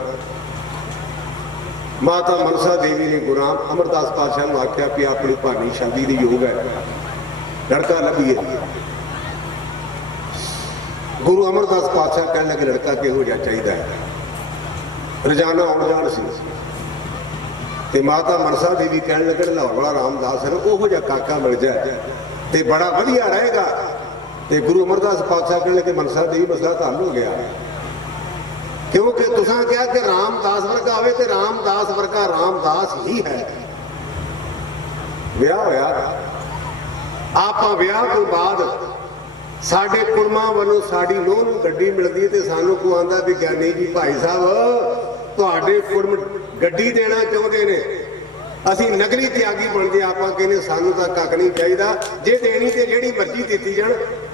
माता मनसा देवी ने गुरु अमरदास पातशाह को आख्या कि अपनी भानी शादी की योग है, लड़का लभीए। गुरु अमरदास पातशाह कहने लगे, लड़का किहो जिहा चाहिदा है, रोजाना आउण जाण सी। ते माता मनसा देवी कहने लगे, लाहौर वाला रामदास है उहो जिहा काका मिल जाए ते बड़ा वधिया रहेगा। ते गुरु अमरदास पातशाह कहने लगे, मनसा देवी मसला तो हल हो गया, क्योंकि तुसां कहा कि रामदास वर्गा आवे ते रामदास वर्गा रामदास ही है। विआह होया, आपां विआह तो बाद साडे कुड़मा वालों साडी नूंह नूं गड्डी मिलदी है ते सानू को आंदा भी ज्ञानी जी भाई साहब तुहाडे कुड़म गड्डी देना चाहुंदे ने, असीं नगरी त्यागी बनदे, आपां कहने सानू तां कख नहीं चाहीदा, जे देनी ते जिहड़ी मर्जी दित्ती जाण,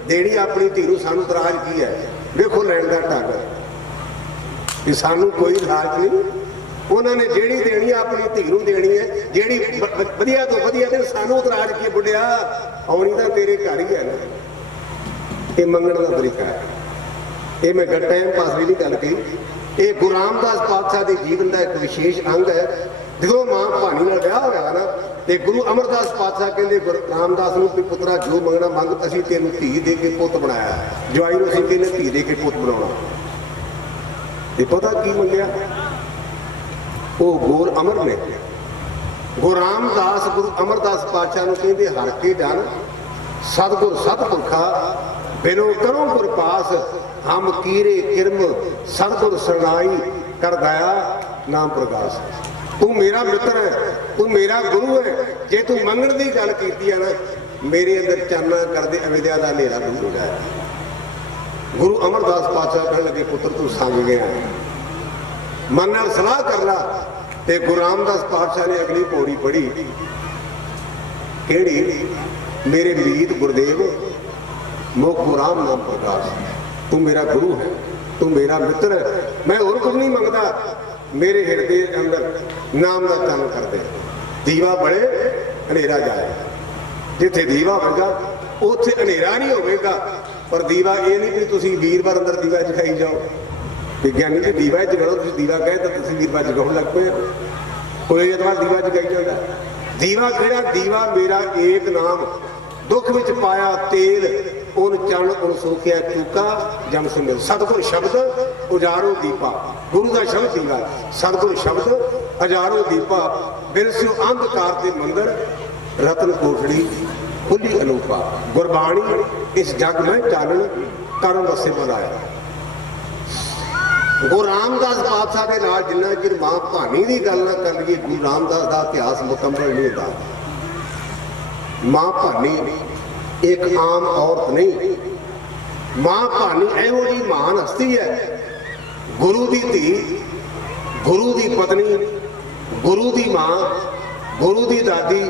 देनी अपनी धी नूं, सानू तराज की है। वेखो लैण दा ढंग कि सानू कोई लाज नहीं, उन्होंने जेड़ी देनी अपनी धी नूं देनी है, जेड़ी वधिया तो वधिया ते सानू तराज की बुढ़िया आउणी तां तेरे घर ही है ना। ये मंगण का तरीका है, ये मैं टाइम पास भी नहीं गल कही, ये गुरु रामदास पातशाह के जीवन का एक विशेष अंग है। जो मां भानी नाल विआह होया ना ते गुरु अमरदास पातशाह कहंदे गुरु रामदास नूं कि पुत्रा जो मंगना मंग, असीं तैनूं धी दे के पुत बनाया, जवाई नूं असीं कहंदे धी दे के पुत बनाउणा। ये पता की मंगया, वो गोर अमर ने गुरु रामदास गुरु अमरदास पातशाह नूं कहंदे, हर के जान सतगुर सतपुरखा बिनो करो गुर पास, हम कीरे किरम सतगुर सरनाई कर दया नाम प्रकाश। तू मेरा मित्र है, तू मेरा गुरु है, जे तू मंगण की गल कीती है ना, मेरे अंदर चानना कर दे, अविद्या का हनेरा दूर हो जाए। गुरु अमरदास पातशाह कहने लगे, पुत्र तू संग गया, मन नाल सलाह कर ला। ते गुरु रामदास पातशाह ने अगली पौड़ी पढ़ी, केड़ी, मेरे मीत गुरदेव मुख राम नाम प्रकाश, तू मेरा गुरु है, तू मेरा मित्र है, मैं और कुछ नहीं मंगता, मेरे हृदय अंदर नाम का काम कर दे। दीवा बड़े हनेरा जाए, जिथे दीवा होगा उत्थे हनेरा नहीं होगा। पर दीवा ये नहीं कि तुम वीरवार अंदर दीवा जगाई जाओ, विज्ञानी जी दीवा जगाओ, तुम दीवा कहे तो तुम वीरवार जगाउण लग पे, कोई एतवार दीवा जगाई जाता। दीवा केड़ा, दीवा मेरा एक नाम, दुख विच पाया तेल, उन चण उन सोखिया चूका जम सिंह। सतगुर शब्द उजारो दीपा, गुरु का शब्द दीवा, सतगुर शब्द उजारो दीपा, बिरस्यो अंधकार के मंदिर, रतन कोठड़ी खुली अनूपा। गुरबाणी इस जग में चानन करन वसे बनाया। गुरु रामदास पातशाह के नाल जिन्ना चिर मां भानी की गल ना कर लीए, गुरु रामदास का इतिहास मुकम्मल नहीं होता। मां भानी एक आम औरत नहीं, मां भानी इहो जी महान हस्ती है, गुरु की धी, गुरु की पत्नी, गुरु की मां, गुरु की दादी,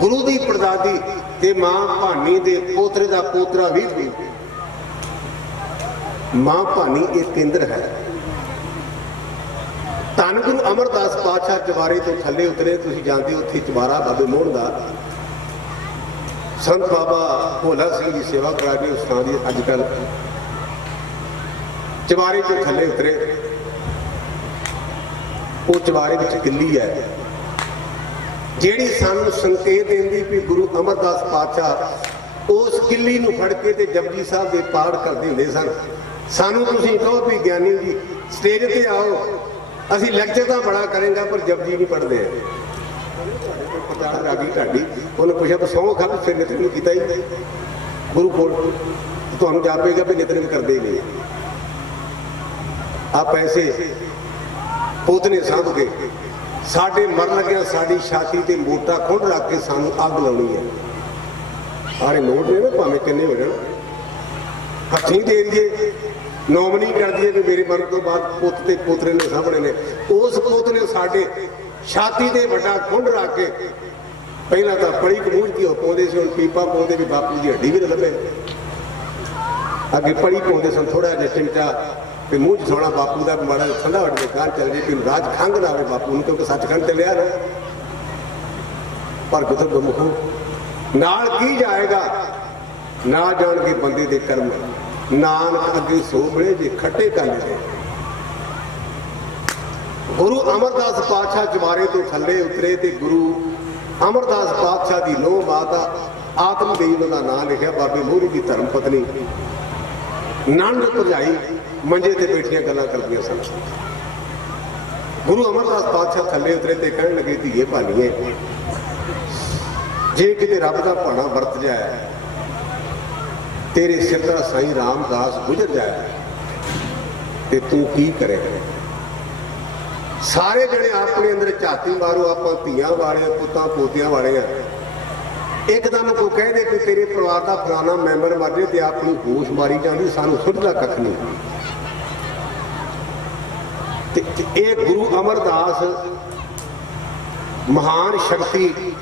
गुरु की परदादी ते मां भानी दे पोतरे का पोतरा भी थी। मां भानी एक केंद्र है। धन गुरु अमरदास पातशाह चबारे तो थले उतरे, तुसीं जानते हो उत्थे चबारा बाबे मोहन का संत बाबा भोला सिंह की सेवा करा के उस थां दी अजकल चबारे तो थले उतरे, वो चबारे विच किल्ली है जिहड़ी सानू संकेत देंदी कि गुरु अमरदास पातशाह उस किल्ली नूं फड़ के ते जपजी साहब दे पाठ करदे हुंदे सन। सानू तुसीं कहो भी ज्ञानी जी स्टेज ते आओ, असीं लेक्चर तो बड़ा करेंगे पर जपजी नहीं पढ़ते हैं। रागी ढाडी उन्हें पूछा तो सौ खा फिर नहीं किया ही गुरु कोल ਤੁਹਾਨੂੰ ਜਾਪੇਗਾ ਵੀ ਨਿਤਨੇਮ ਕਰਦੇ ਹੀ ਨਹੀਂ। ਆ ਪੈਸੇ ਪੁੱਤ ਨੇ ਸਾਂਭ ਕੇ ਸਾਡੇ ਮਰਨ ਲੱਗਿਆ ਸਾਡੀ ਛਾਤੀ ਤੇ ਮੋਟਾ ਖੁੰਡ ਰੱਖ ਕੇ ਸਾਨੂੰ ਅੱਗ ਲਾਉਣੀ ਹੈ। ਆਰੇ ਨੋਟ ਨੇ ਨਾ ਭਾਵੇਂ ਕਿੰਨੇ ਹੋ ਜਾਣ, ਹੱਥੀਂ ਦੇ ਦਈਏ, ਨੋਮਨੀ ਕਰ ਦਈਏ ਵੀ ਮੇਰੇ ਮਰਨ ਤੋਂ ਬਾਅਦ ਪੁੱਤ ਤੇ ਪੋਤਰੇ ਨੇ ਸਾਹਮਣੇ ਨੇ। ਉਸ ਪੁੱਤ ਨੇ ਸਾਡੇ ਛਾਤੀ ਤੇ ਵੱਡਾ ਖੁੰਡ ਰੱਖ ਕੇ ਪਹਿਲਾਂ ਤਾਂ ਪੜੀ ਕਮੂਝ ਕੀ ਪਾਉਂਦੇ ਸੀ, ਹੁਣ ਪੀਪਾ ਪਾਉਂਦੇ ਵੀ ਬਾਪੂ ਦੀ ਹੱਡੀ ਵੀ ਨਾ ਲੱਭੇ। ਅੱਗੇ ਪੜੀ ਪਾਉਂਦੇ ਸਨ, ਥੋੜਾ ਜਿਹਾ ਚਿਮਟਾ ਤੇ ਮੂੰਹ 'ਚ ਸੋਣਾ ਬਾਪੂ ਦਾ ਮਾੜਾ ਠੰਡਾ ਵੱਡ ਕੇ ਕਾਂ ਚੱਲ ਜੇ ਕਿ ਰਾਜ ਖੰਘ ਨਾ ਆਵੇ ਬਾਪੂ ਨੂੰ, ਕਿਉਂਕਿ ਸੱਚਖੰਡ ਚੱਲਿਆ ਨਾ। ਪਰ ਗੁਰੂ ਗੁਰਮੁਖੋ ਨਾਲ ਕੀ ਜਾਏਗਾ, ਨਾ ਜਾਣਗੇ ਬੰਦੇ ਦੇ ਕਰਮ। ਨਾਨਕ ਅੱਗੇ ਸੋਭਲੇ ਜੇ ਖੱਟੇ ਕੰਨ ਦੇ। ਗੁਰੂ ਅਮਰਦਾਸ ਪਾਤਸ਼ਾਹ ਚੁਬਾਰੇ ਤੋਂ ਥੱਲੇ ਉਤਰੇ ਤੇ ਗੁਰੂ ਅਮਰਦਾਸ ਪਾਤਸ਼ਾਹ ਦੀ ਲੋਹ ਮਾਤਾ ਆਤਮਦੇਵ ਦਾ ਨਾਮ ਲਿਖਿਆ। ਬਾਬੇ ਮੋਹਰੀ ਦੀ ਧਰਮ ਪਤਨੀ ਨੰਦ ਭਰਜਾਈ ਮੰਜੇ ਤੇ ਬੈਠੀਆਂ ਗੱਲਾਂ ਕਰਦੀਆਂ ਸਨ। ਗੁਰੂ ਅਮਰਦਾਸ ਪਾਤਸ਼ਾਹ ਥੱਲੇ ਉਤਰੇ ਤੇ ਕਹਿਣ ਲੱਗੇ, ਧੀਏ ਭਾਨੀਏ, ਜੇ ਕਿਤੇ ਰੱਬ ਦਾ ਭਾਣਾ ਵਰਤ ਜਾਏ, ਤੇਰੇ ਸਿਰ ਦਾ ਸਾਈਂ ਰਾਮਦਾਸ ਗੁਜ਼ਰ ਜਾਏ ਤੇ ਤੂੰ ਕੀ ਕਰੇਗਾ? ਸਾਰੇ ਜਣੇ ਆਪਣੇ ਅੰਦਰ ਝਾਤੀ ਮਾਰੋ, ਆਪਾਂ ਧੀਆਂ ਵਾਲੇ ਪੁੱਤਾਂ ਪੋਤਿਆਂ ਵਾਲੇ ਆ। ਇੱਕਦਮ ਕੋਈ ਕਹਿ ਦੇ ਕਿ ਤੇਰੇ ਪਰਿਵਾਰ ਦਾ ਫਲਾਣਾ ਮੈਂਬਰ ਮਰ ਜੇ ਤੇ ਆਪਣੀ ਹੋਸ਼ ਮਾਰੀ ਜਾਂਦੀ, ਸਾਨੂੰ ਸੁੱਝਦਾ ਕੱਖ ਨਹੀਂ। ਤੇ ਇਹ ਗੁਰੂ ਅਮਰਦਾਸ ਮਹਾਨ ਸ਼ਕਤੀ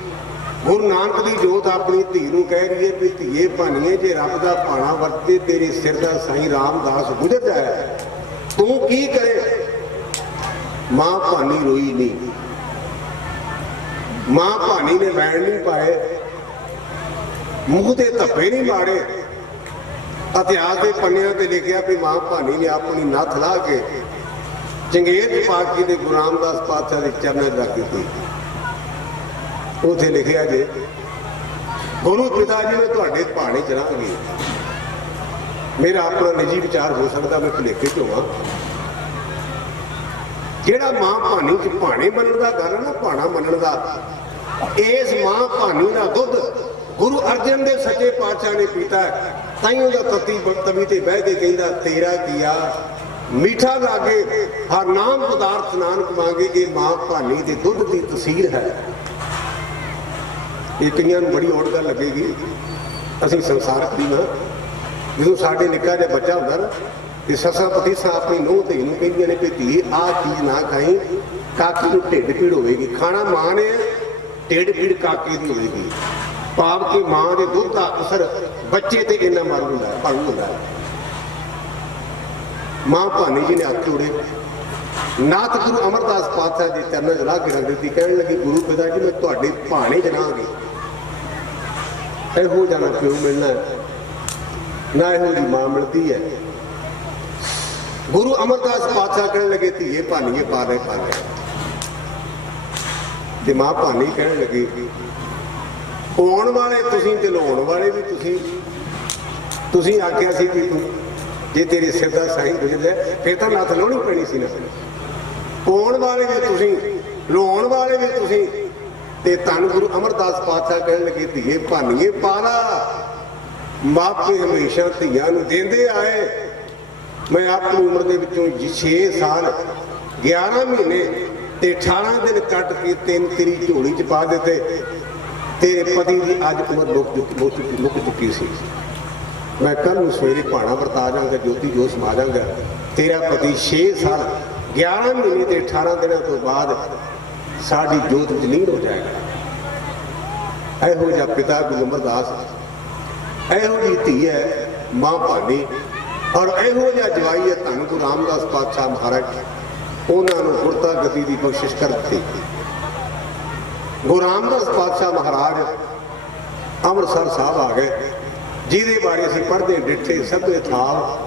ਗੁਰੂ ਨਾਨਕ ਦੀ ਜੋਤ ਆਪਣੀ ਧੀ ਨੂੰ ਕਹਿ ਰਹੀ ਹੈ ਵੀ ਧੀਏ ਭਾਨੀਏ, ਜੇ ਰੱਬ ਦਾ ਭਾਣਾ ਵਰਤੇ ਤੇਰੇ ਸਿਰ ਦਾ ਸਾਈਂ ਰਾਮਦਾਸ ਗੁਜ਼ਰ ਜਾਏ, ਤੂੰ ਕੀ ਕਰੇ? ਮਾਂ ਭਾਨੀ ਰੋਈ ਨਹੀਂ। ਮਾਂ ਭਾਨੀ ਨੇ ਵੈਣ ਨਹੀਂ ਪਾਏ, ਮੂੰਹ ਤੇ ਧੱਫੇ ਨਹੀਂ ਮਾਰੇ। ਇਤਿਹਾਸ ਦੇ ਪੰਨਿਆਂ ਤੇ ਲਿਖਿਆ ਵੀ ਮਾਂ ਭਾਨੀ ਨੇ ਆਪਣੀ ਨੱਥ ਲਾ ਕੇ ਚੰਗੇਰ ਪਾਕ ਜੀ ਦੇ ਗੁਰੂ ਰਾਮਦਾਸ ਪਾਤਸ਼ਾਹ ਦੇ ਚਰਨਾਂ 'ਚ ਰੱਖ ਦਿੱਤੀ। ਉੱਥੇ ਲਿਖਿਆ ਜੇ ਗੁਰੂ ਪਿਤਾ ਜੀ ਨੇ ਤੁਹਾਡੇ ਭਾਣੇ ਚ ਰਹਾਂਗੇ। ਮੇਰਾ ਆਪਣਾ ਨਿੱਜੀ ਵਿਚਾਰ ਹੋ ਸਕਦਾ, ਮੈਂ ਭੁਲੇਖੇ ਚ ਹੋਵਾਂ। ਜਿਹੜਾ ਮਾਂ ਭਾਨੀ ਚ ਭਾਣੇ ਮੰਨਣ ਦਾ ਗੱਲ ਹੈ ਨਾ, ਭਾਣਾ ਮੰਨਣ ਦਾ, ਇਸ ਮਾਂ ਭਾਨੀ ਦਾ ਦੁੱਧ ਗੁਰੂ ਅਰਜਨ ਦੇਵ ਸੱਚੇ ਪਾਤਸ਼ਾਹ ਨੇ ਪੀਤਾ। ਤਾਈਓ ਦਾ ਤਵੀ ਤੇ ਬਹਿ ਕੇ ਕਹਿੰਦਾ, ਤੇਰਾ ਕੀਆ ਮੀਠਾ ਲਾਗੇ ਹਰ ਨਾਮ ਪਦਾਰਥ ਨਾਨਕ ਮੰਗੇ। ਇਹ ਮਾਂ ਭਾਨੀ ਦੇ ਦੁੱਧ ਦੀ ਤਸੀਰ ਹੈ। ਇਹ ਕਈਆਂ ਨੂੰ ਬੜੀ ਔੜ ਗੱਲ ਲੱਗੇਗੀ, ਅਸੀਂ ਸੰਸਾਰਕ ਦੀ ਨਾ। ਜਦੋਂ ਸਾਡੇ ਨਿੱਕਾ ਜਿਹਾ ਬੱਚਾ ਹੁੰਦਾ ਨਾ ਤੇ ਸੱਸਾਂ ਪਤੀਸਾਂ ਆਪਣੀ ਨੂੰਹ ਧੀ ਨੂੰ ਕਹਿੰਦੀਆਂ ਨੇ ਕਿ ਧੀ ਆਹ ਚੀਜ਼ ਨਾ ਖਾਈ, ਕਾਕੀ ਨੂੰ ਢਿੱਡ ਪੀੜ ਹੋਵੇਗੀ। ਖਾਣਾ ਮਾਂ ਨੇ, ਢਿੱਡ ਪੀੜ ਕਾਕੀ ਦੀ ਹੋਵੇਗੀ। ਭਾਵ ਕਿ ਮਾਂ ਦੇ ਦੁੱਧ ਦਾ ਅਸਰ ਬੱਚੇ ਤੇ ਇੰਨਾ ਮਰ ਹੁੰਦਾ ਹੈ, ਭੰਗ ਹੁੰਦਾ ਹੈ। ਮਾਂ ਭਾਨੀ ਜੀ ਨੇ ਹੱਥ ਜੋੜੇ, ਨਾਥ ਗੁਰੂ ਅਮਰਦਾਸ ਪਾਤਸ਼ਾਹ ਦੇ ਚਰਨਾਂ 'ਚ ਲਾ ਕੇ ਰੱਖ ਦਿੱਤੀ। ਕਹਿਣ ਲੱਗੀ, ਗੁਰੂ ਪਿਤਾ ਜੀ, ਮੈਂ ਤੁਹਾਡੇ ਭਾਣੇ 'ਚ ਰਹਾਂਗੀ। ਇਹੋ ਜਿਹਾ ਪਿਓ ਮਿਲਣਾ ਨਾ, ਇਹੋ ਜਿਹੀ ਮਾਂ ਮਿਲਦੀ ਹੈ। ਗੁਰੂ ਅਮਰਦਾਸ ਪਾਤਸ਼ਾਹ ਕਹਿਣ ਲੱਗੇ, ਧੀਏ ਭਾਨੀਏ ਪਾ ਲੈ ਪਾ ਲੈ। ਤੇ ਮਾਂ ਭਾਨੀ ਕਹਿਣ ਲੱਗੀ, ਆਉਣ ਵਾਲੇ ਤੁਸੀਂ ਤੇ ਲਾਉਣ ਵਾਲੇ ਵੀ ਤੁਸੀਂ। ਤੁਸੀਂ ਆਖਿਆ ਸੀ ਕਿ ਤੂੰ ਜੇ ਤੇਰੇ ਸਿਰ ਦਾ ਸਾਈਂ ਗੁਜ਼ਰ ਜਾਏ ਫਿਰ ਤਾਂ ਨੱਥ ਲਾਉਣੀ ਪੈਣੀ ਸੀ ਨਾ। ਪਾਉਣ ਵਾਲੇ ਵੀ ਤੁਸੀਂ, ਲਾਉਣ ਵਾਲੇ ਵੀ ਤੁਸੀਂ। ਤੇ ਧੰਨ ਗੁਰੂ ਅਮਰਦਾਸ ਪਾਤਸ਼ਾਹ ਕਹਿਣ ਲੱਗੇ, ਧੀਏ ਭਾਨੀਏ ਪਾ ਲਾ। ਮਾਪੇ ਹਮੇਸ਼ਾ ਧੀਆਂ ਨੂੰ ਦਿੰਦੇ ਆਏ। ਮੈਂ ਆਪਣੀ ਉਮਰ ਦੇ ਵਿੱਚੋਂ 6 ਸਾਲ 11 ਮਹੀਨੇ ਤੇ 18 ਦਿਨ ਕੱਟ ਕੇ ਤੇਰੀ ਝੋਲੀ 'ਚ ਪਾ ਦਿੱਤੇ। ਤੇਰੇ ਪਤੀ ਦੀ ਅੱਜ ਉਮਰ ਮੁੱਕ ਚੁੱਕੀ ਸੀ। ਮੈਂ ਕੱਲ ਨੂੰ ਸਵੇਰੇ ਭਾਣਾ ਵਰਤਾ ਜਾਵਾਂਗਾ, ਜੋਤੀ ਜੋਤ ਸਮਾ ਜਾਵਾਂਗਾ। ਤੇਰਾ ਪਤੀ 6 ਸਾਲ 11 ਮਹੀਨੇ ਤੇ 18 ਦਿਨਾਂ ਤੋਂ ਬਾਅਦ ਸਾਡੀ ਜੋਤ ਵਿੱਚ ਲੀਨ ਹੋ ਜਾਏਗਾ। ਇਹੋ ਜਿਹਾ ਪਿਤਾ ਗੁਰੂ ਅਮਰਦਾਸ, ਇਹੋ ਜਿਹੀ ਧੀ ਹੈ ਮਾਂ ਭਾਨੀ, ਔਰ ਇਹੋ ਜਿਹਾ ਜਵਾਈ ਹੈ ਧੰਨ ਗੁਰੂ ਰਾਮਦਾਸ ਪਾਤਸ਼ਾਹ ਮਹਾਰਾਜ। ਉਹਨਾਂ ਨੂੰ ਗੁਰਤਾ ਗਤੀ ਦੀ ਕੋਸ਼ਿਸ਼ ਕਰ ਦਿੱਤੀ। ਗੁਰੂ ਰਾਮਦਾਸ ਪਾਤਸ਼ਾਹ ਮਹਾਰਾਜ ਅੰਮ੍ਰਿਤਸਰ ਸਾਹਿਬ ਆ ਗਏ, ਜਿਹਦੇ ਬਾਰੇ ਅਸੀਂ ਪੜ੍ਹਦੇ ਡਿੱਠੇ ਸਭੇ ਥਾਲ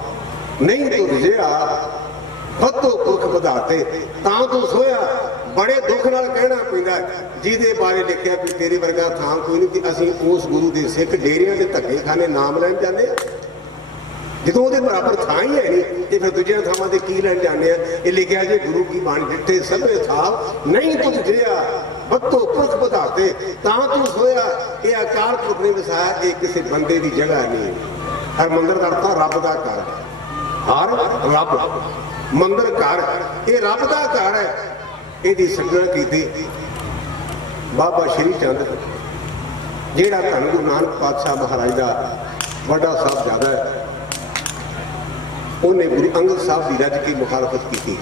ਨਹੀਂ ਤੂੰ ਰਜਿਆ ਫਤੋ ਪੁਰਖ ਵਧਾਤੇ ਤਾਂ ਤੂੰ ਸੋਇਆ। ਬੜੇ ਦੁੱਖ ਨਾਲ ਕਹਿਣਾ ਪੈਂਦਾ, ਜਿਹਦੇ ਬਾਰੇ ਲਿਖਿਆ ਵੀ ਤੇਰੇ ਵਰਗਾ ਥਾਂ ਕੋਈ ਨਹੀਂ। ਕਿ ਅਸੀਂ ਉਸ ਗੁਰੂ ਦੇ ਸਿੱਖ ਡੇਰਿਆਂ ਦੇ ਧੱਕੇ ਖਾਨੇ ਨਾਮ ਲੈਣ ਜਾਂਦੇ ਆ, ਜਦੋਂ ਉਹਦੇ ਬਰਾਬਰ ਥਾਂ ਹੀ ਹੈ ਨਹੀਂ ਤੇ ਫਿਰ ਦੂਜੀਆਂ ਥਾਵਾਂ ਤੇ ਕੀ ਲੈਣ ਜਾਂਦੇ ਆ। ਇਹ ਲਿਖਿਆ ਜੇ ਗੁਰੂ ਕੀ ਬਾਣੀ ਡਿੱਠੇ ਸਭੇ ਥਾਲ ਨਹੀਂ ਤੂੰ ਰਜਿਆ ਫਤੋ ਪੁਰਖ ਵਧਾਤੇ ਤਾਂ ਤੂੰ ਸੋਇਆ। ਇਹ ਆਕਾਰ ਪੁਰਖ ਨੇ ਵਸਾਇਆ, ਇਹ ਕਿਸੇ ਬੰਦੇ ਦੀ ਜਗ੍ਹਾ ਨਹੀਂ। हरमंदिर का अर्थ रब का घर, हर रब मंदिर घर, ये रब का घर है। इसकी सजना की बाबा श्री चंद जिहड़ा धन गुरु नानक पातशाह महाराज का वड्डा साहबजादा है, उन्हें गुरु अंगद साहब की रज की मुखालफत की।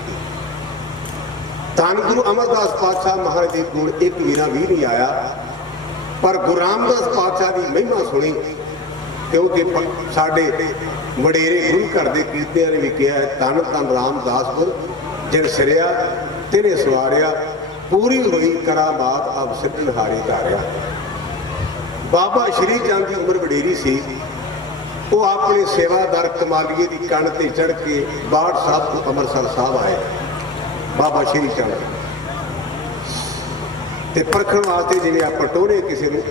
धन गुरु अमरदास पातशाह महाराज के कोल एक वीरा भी नहीं आया, पर गुरु रामदास पातशाह की महिमा सुनी, क्योंकि साडे वडेरे गुरु घर के कीर्तियां ने भी कहा है, धन धन रामदासपुर जिन सिरिया तिने सवारिया, पूरी हुई करामात अब सिद्धनहारी धारिया। बाबा श्री चंद की उम्र वडेरी सी, वो अपने सेवादार कमालिए की कण से चढ़ के बाढ़ साहब को अमृतसर साहब आए। बाबा श्री चंद ते परखण वास्ते जिवें आपां टोहरे किसी नूं,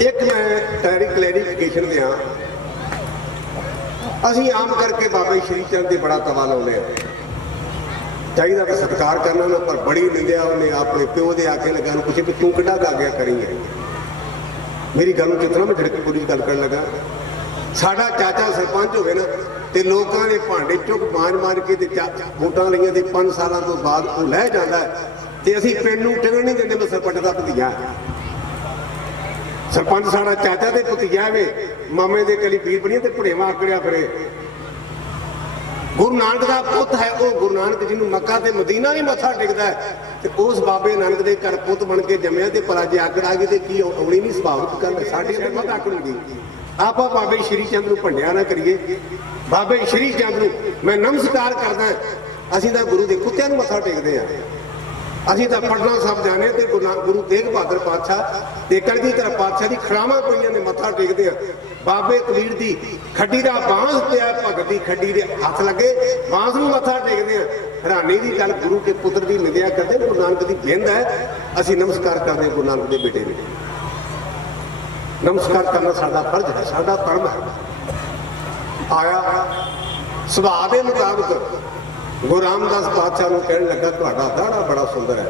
एक मैं क्लैरिफिकेशन दिया, असीं आम करके बाबा श्री चंद के बड़ा तवा लाउने आ, चाहिए तो सत्कार करना ना, पर बड़ी निंदिया उन्हें अपने प्यो के आके लगा पूछे भी तू किड्डा गा गया करी है। मेरी गल कितना मैं झड़की पूरी गल कर लगा, साडा चाचा सरपंच होवे ना ते लोगों ने भांडे चुक मार के वोटां लईआं ते 5 सालों तो बाद वो लह जाता है, ते असीं पिंड नूं टिकण नहीं दिंदे। मैं सरपंच का भतीजा, सरपंच साडा चाचा ते भतीजा वे, मामे दे कली पीर बनी ते भड़ेवा आकड़िया फिरे। गुरु नानक का पुत है, वो गुरु नानक जी मक्का ते मदीना नहीं मत्था टेकदा है, ते उस बाबे नानक दे घर पुत बन के जम्मिया ते भला जे आकड़ आ गई ते की आउणी नहीं सुभाविक गल है, साडी ते मत आकड़ूगी। आप बाबे श्री चंद नूं भंडिया ना करिए, बाबे श्री चंद नूं मैं नमस्कार करदा। असीं तां गुरु दे कुत्तिआं नूं मत्था टेकदे आ, असीं तां पटना साहब जाने ते गुरु तेग बहादुर पातशाह ते कलगीधर पातशाह दी खड़ावां पईआं ने मत्था टेकदे आ। बाबे कबीर दी खड्डी दा बांस पिया, भगत दी खड्डी दे हत्थ लगे, बांस नूं मत्था टेकदे आ। हैरानी दी गल, गुरु के पुत्र दी निंदिया करदे, गुरु नानक दी बेंद है, असीं नमस्कार करदे गुरु नानक दे बेटे नूं। नमस्कार करना साडा फर्ज है, साडा धर्म है। आया सुभाअ दे मुताबिक गुरु रामदास पातशाह नूं कहण लगा, तुहाडा दाड़ा बड़ा सुंदर है,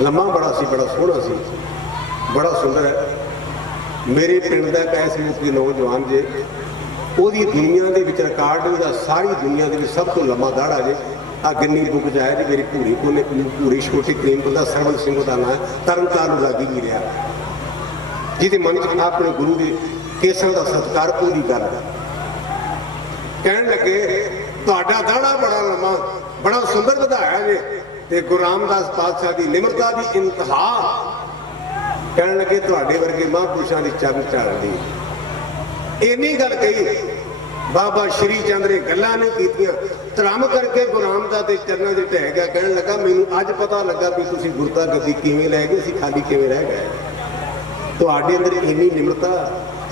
लम्मा बड़ा सी, बड़ा सोहना सी, बड़ा सुंदर है। मेरे पिंड दा कैस मुखी नौजवान जे, ओहदी दुनिया दे विच रिकार्ड ओहदा सारी दुनिया दे विच सब तो लम्मा दाड़ा जे। आ गिन्नी बुक जाए जी, मेरी भूरी कोने भूरी छोटी करीम दा सरवण सिंह दा नाम है, तरनताਰਨ लागी भी रहा, जिहदे मन च अपने गुरु के केसां दा सत्कार पूरी कर। कहण लगे तुहाडा दाड़ा बड़ा लम्मा, बड़ा सुंदर वधाया जे, ते गुरु रामदास पातशाह की निमरता की इंतहा। कहण लगे तुहाडे वर्गे महापुरुषां दी चरण झाड़दी। इन्नी गल कही, बाबा श्री चंद ने गल्लां नहीं कीतियां, धर्म करके गुरु रामदास के चरणों से ढह गया। कहण लगा मैनूं अज पता लगा भी तुसीं गुरता गद्दी किवें लै गए, असीं खाली किवें रह गए। तुहाडे अंदर इन्नी निमरता,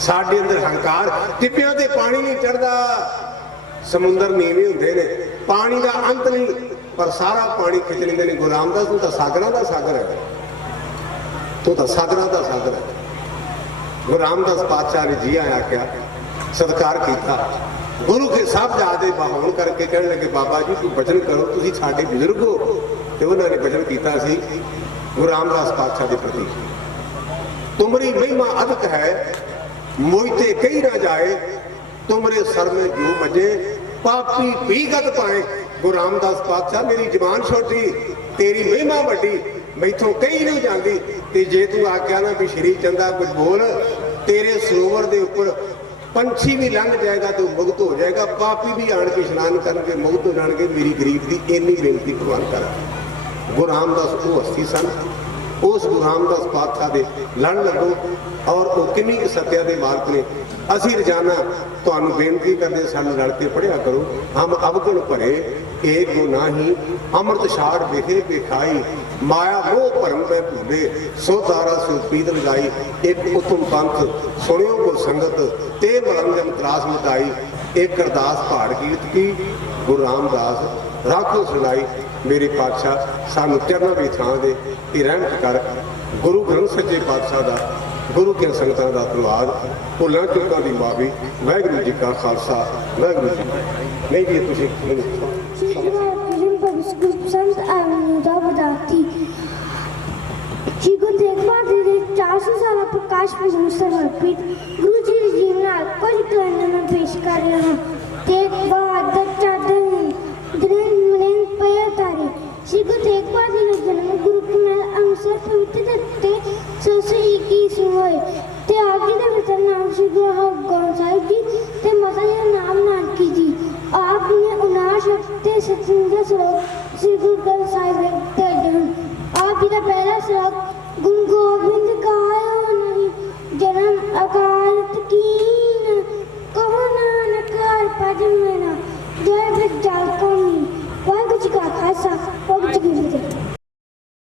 साडे अंदर हंकार। टिप्पियां ते पानी नहीं चढ़दा, समुंदर नीवे हुंदे ने, पानी का अंत नहीं, पर सारा पानी खिच लेंदे ने। गुरु रामदास तू तां सागरां दा सागर है, तू तां सागरां दा सागर है। गुरु रामदास पातशाह ने जी आया क्या सत्कार किया। गुरु के साहबजादे बहाउण करके कहण लगे बाबा जी कोई बचन करो, तुसीं साडे बुजुर्ग हो। ते उन्होंने बचन किया सी गुरु रामदास पातशाह के प्रति, तुमरी महिमा अधिक है, मोहिते कही ना जाए, तुमरे सर में जो बजे पापी भी गत पाए। गुरु रामदास पातशाह मेरी जबान छोटी, तेरी महिमा वड्डी, मैथों कही नहीं जाती। ते जे तू आख्या ना भी श्री चंदा कुछ बोल, तेरे सरोवर के उपर पंछी भी लंघ जाएगा तो मुक्त हो जाएगा, पापी भी आण के इशनान करके मुक्त हो जाएंगे। मेरी गरीब की इन्नी बेनती भगवान कर। गुरु रामदास वो हस्ती सन, उस गुरु रामदास पातशाह दे लड़ लगो और वो किन्नी सत्या के मार्ग ने। असी रोजाना तुहानू बेनती करते सानू लड़ के पढ़िया करो। हम अवगुण भरे एक गुना ही अमृत छाड़ बेखे बेखाई, माया मोह भरम में भूले, सो तारा सो पीत लगाई। एक उत्तम पंथ सुनियो गुर संगत, ते मलंगम त्रास मिटाई। एक अरदास पहाड़ कीर्त की, गुरु रामदास राखो सुनाई। मेरे पातशाह सानू चरणों की थां दे रहमत कर। गुरु ग्रंथ सच्चे पातशाह का, गुरु के संगतां का धन्नवाद। भुलां चूकां दी माफी। वाहिगुरू जी का खालसा, वाहिगुरू जी नहीं जी तुसीं संत आनंद बदाती श्री गुरु तेग बहादुर 400 ਸਾਲਾ ਪ੍ਰਕਾਸ਼ ਪੁਰਬ ਨੂੰ ਸਮਰਪਿਤ ਗੁਰੂ ਜੀ ਦੀ ਜੀਵਨ ਨਾਲ ਕੁਝ ਕਲਾਈਆਂ ਮੈਂ ਪੇਸ਼ ਕਰ ਰਿਹਾ ਹਾਂ। ਤੇਗ ਬਹਾਦਰ ਚਾਦਰ ਦਿਨ ਮਨੇਨ ਪਿਆ ਤਾਰੇ ਸ਼੍ਰੀ ਗੁਰੂ ਤੇਗ ਬਹਾਦਰ ਦਾ ਜਨਮ ਗੁਰੂ ਕੀ ਮਹਿਲ ਅੰਮ੍ਰਿਤਸਰ ਪਵਿੱਤਰ ਤੇ 621 ਹੋਏ ਤੇ ਆਪ ਜੀ ਦਾ ਵਚਨ ਨਾਮ ਸ਼੍ਰੀ ਗੁਰੂ ਹਰਗੋਬਿੰਦ ਸਾਹਿਬ ਜੀ ਤੇ ਮਾਤਾ ਜੀ ਦਾ ਨਾਮ ਨਾਨਕੀ ਜੀ। ਆਪ ਜੀ ਨੇ 59 ਤੇ 57 ਸ਼ਲੋਕ ਸ਼੍ਰੀ ਗੁਰੂ ਗ੍ਰੰਥ ਸਾਹਿਬ ਵਿੱਚ ਭੇਜੇ ਹਨ। ਆਪ ਜੀ ਦਾ ਪਹਿਲਾ ਸ਼ਲੋਕ ਗੁਰੂ ਗੋਬਿੰਦ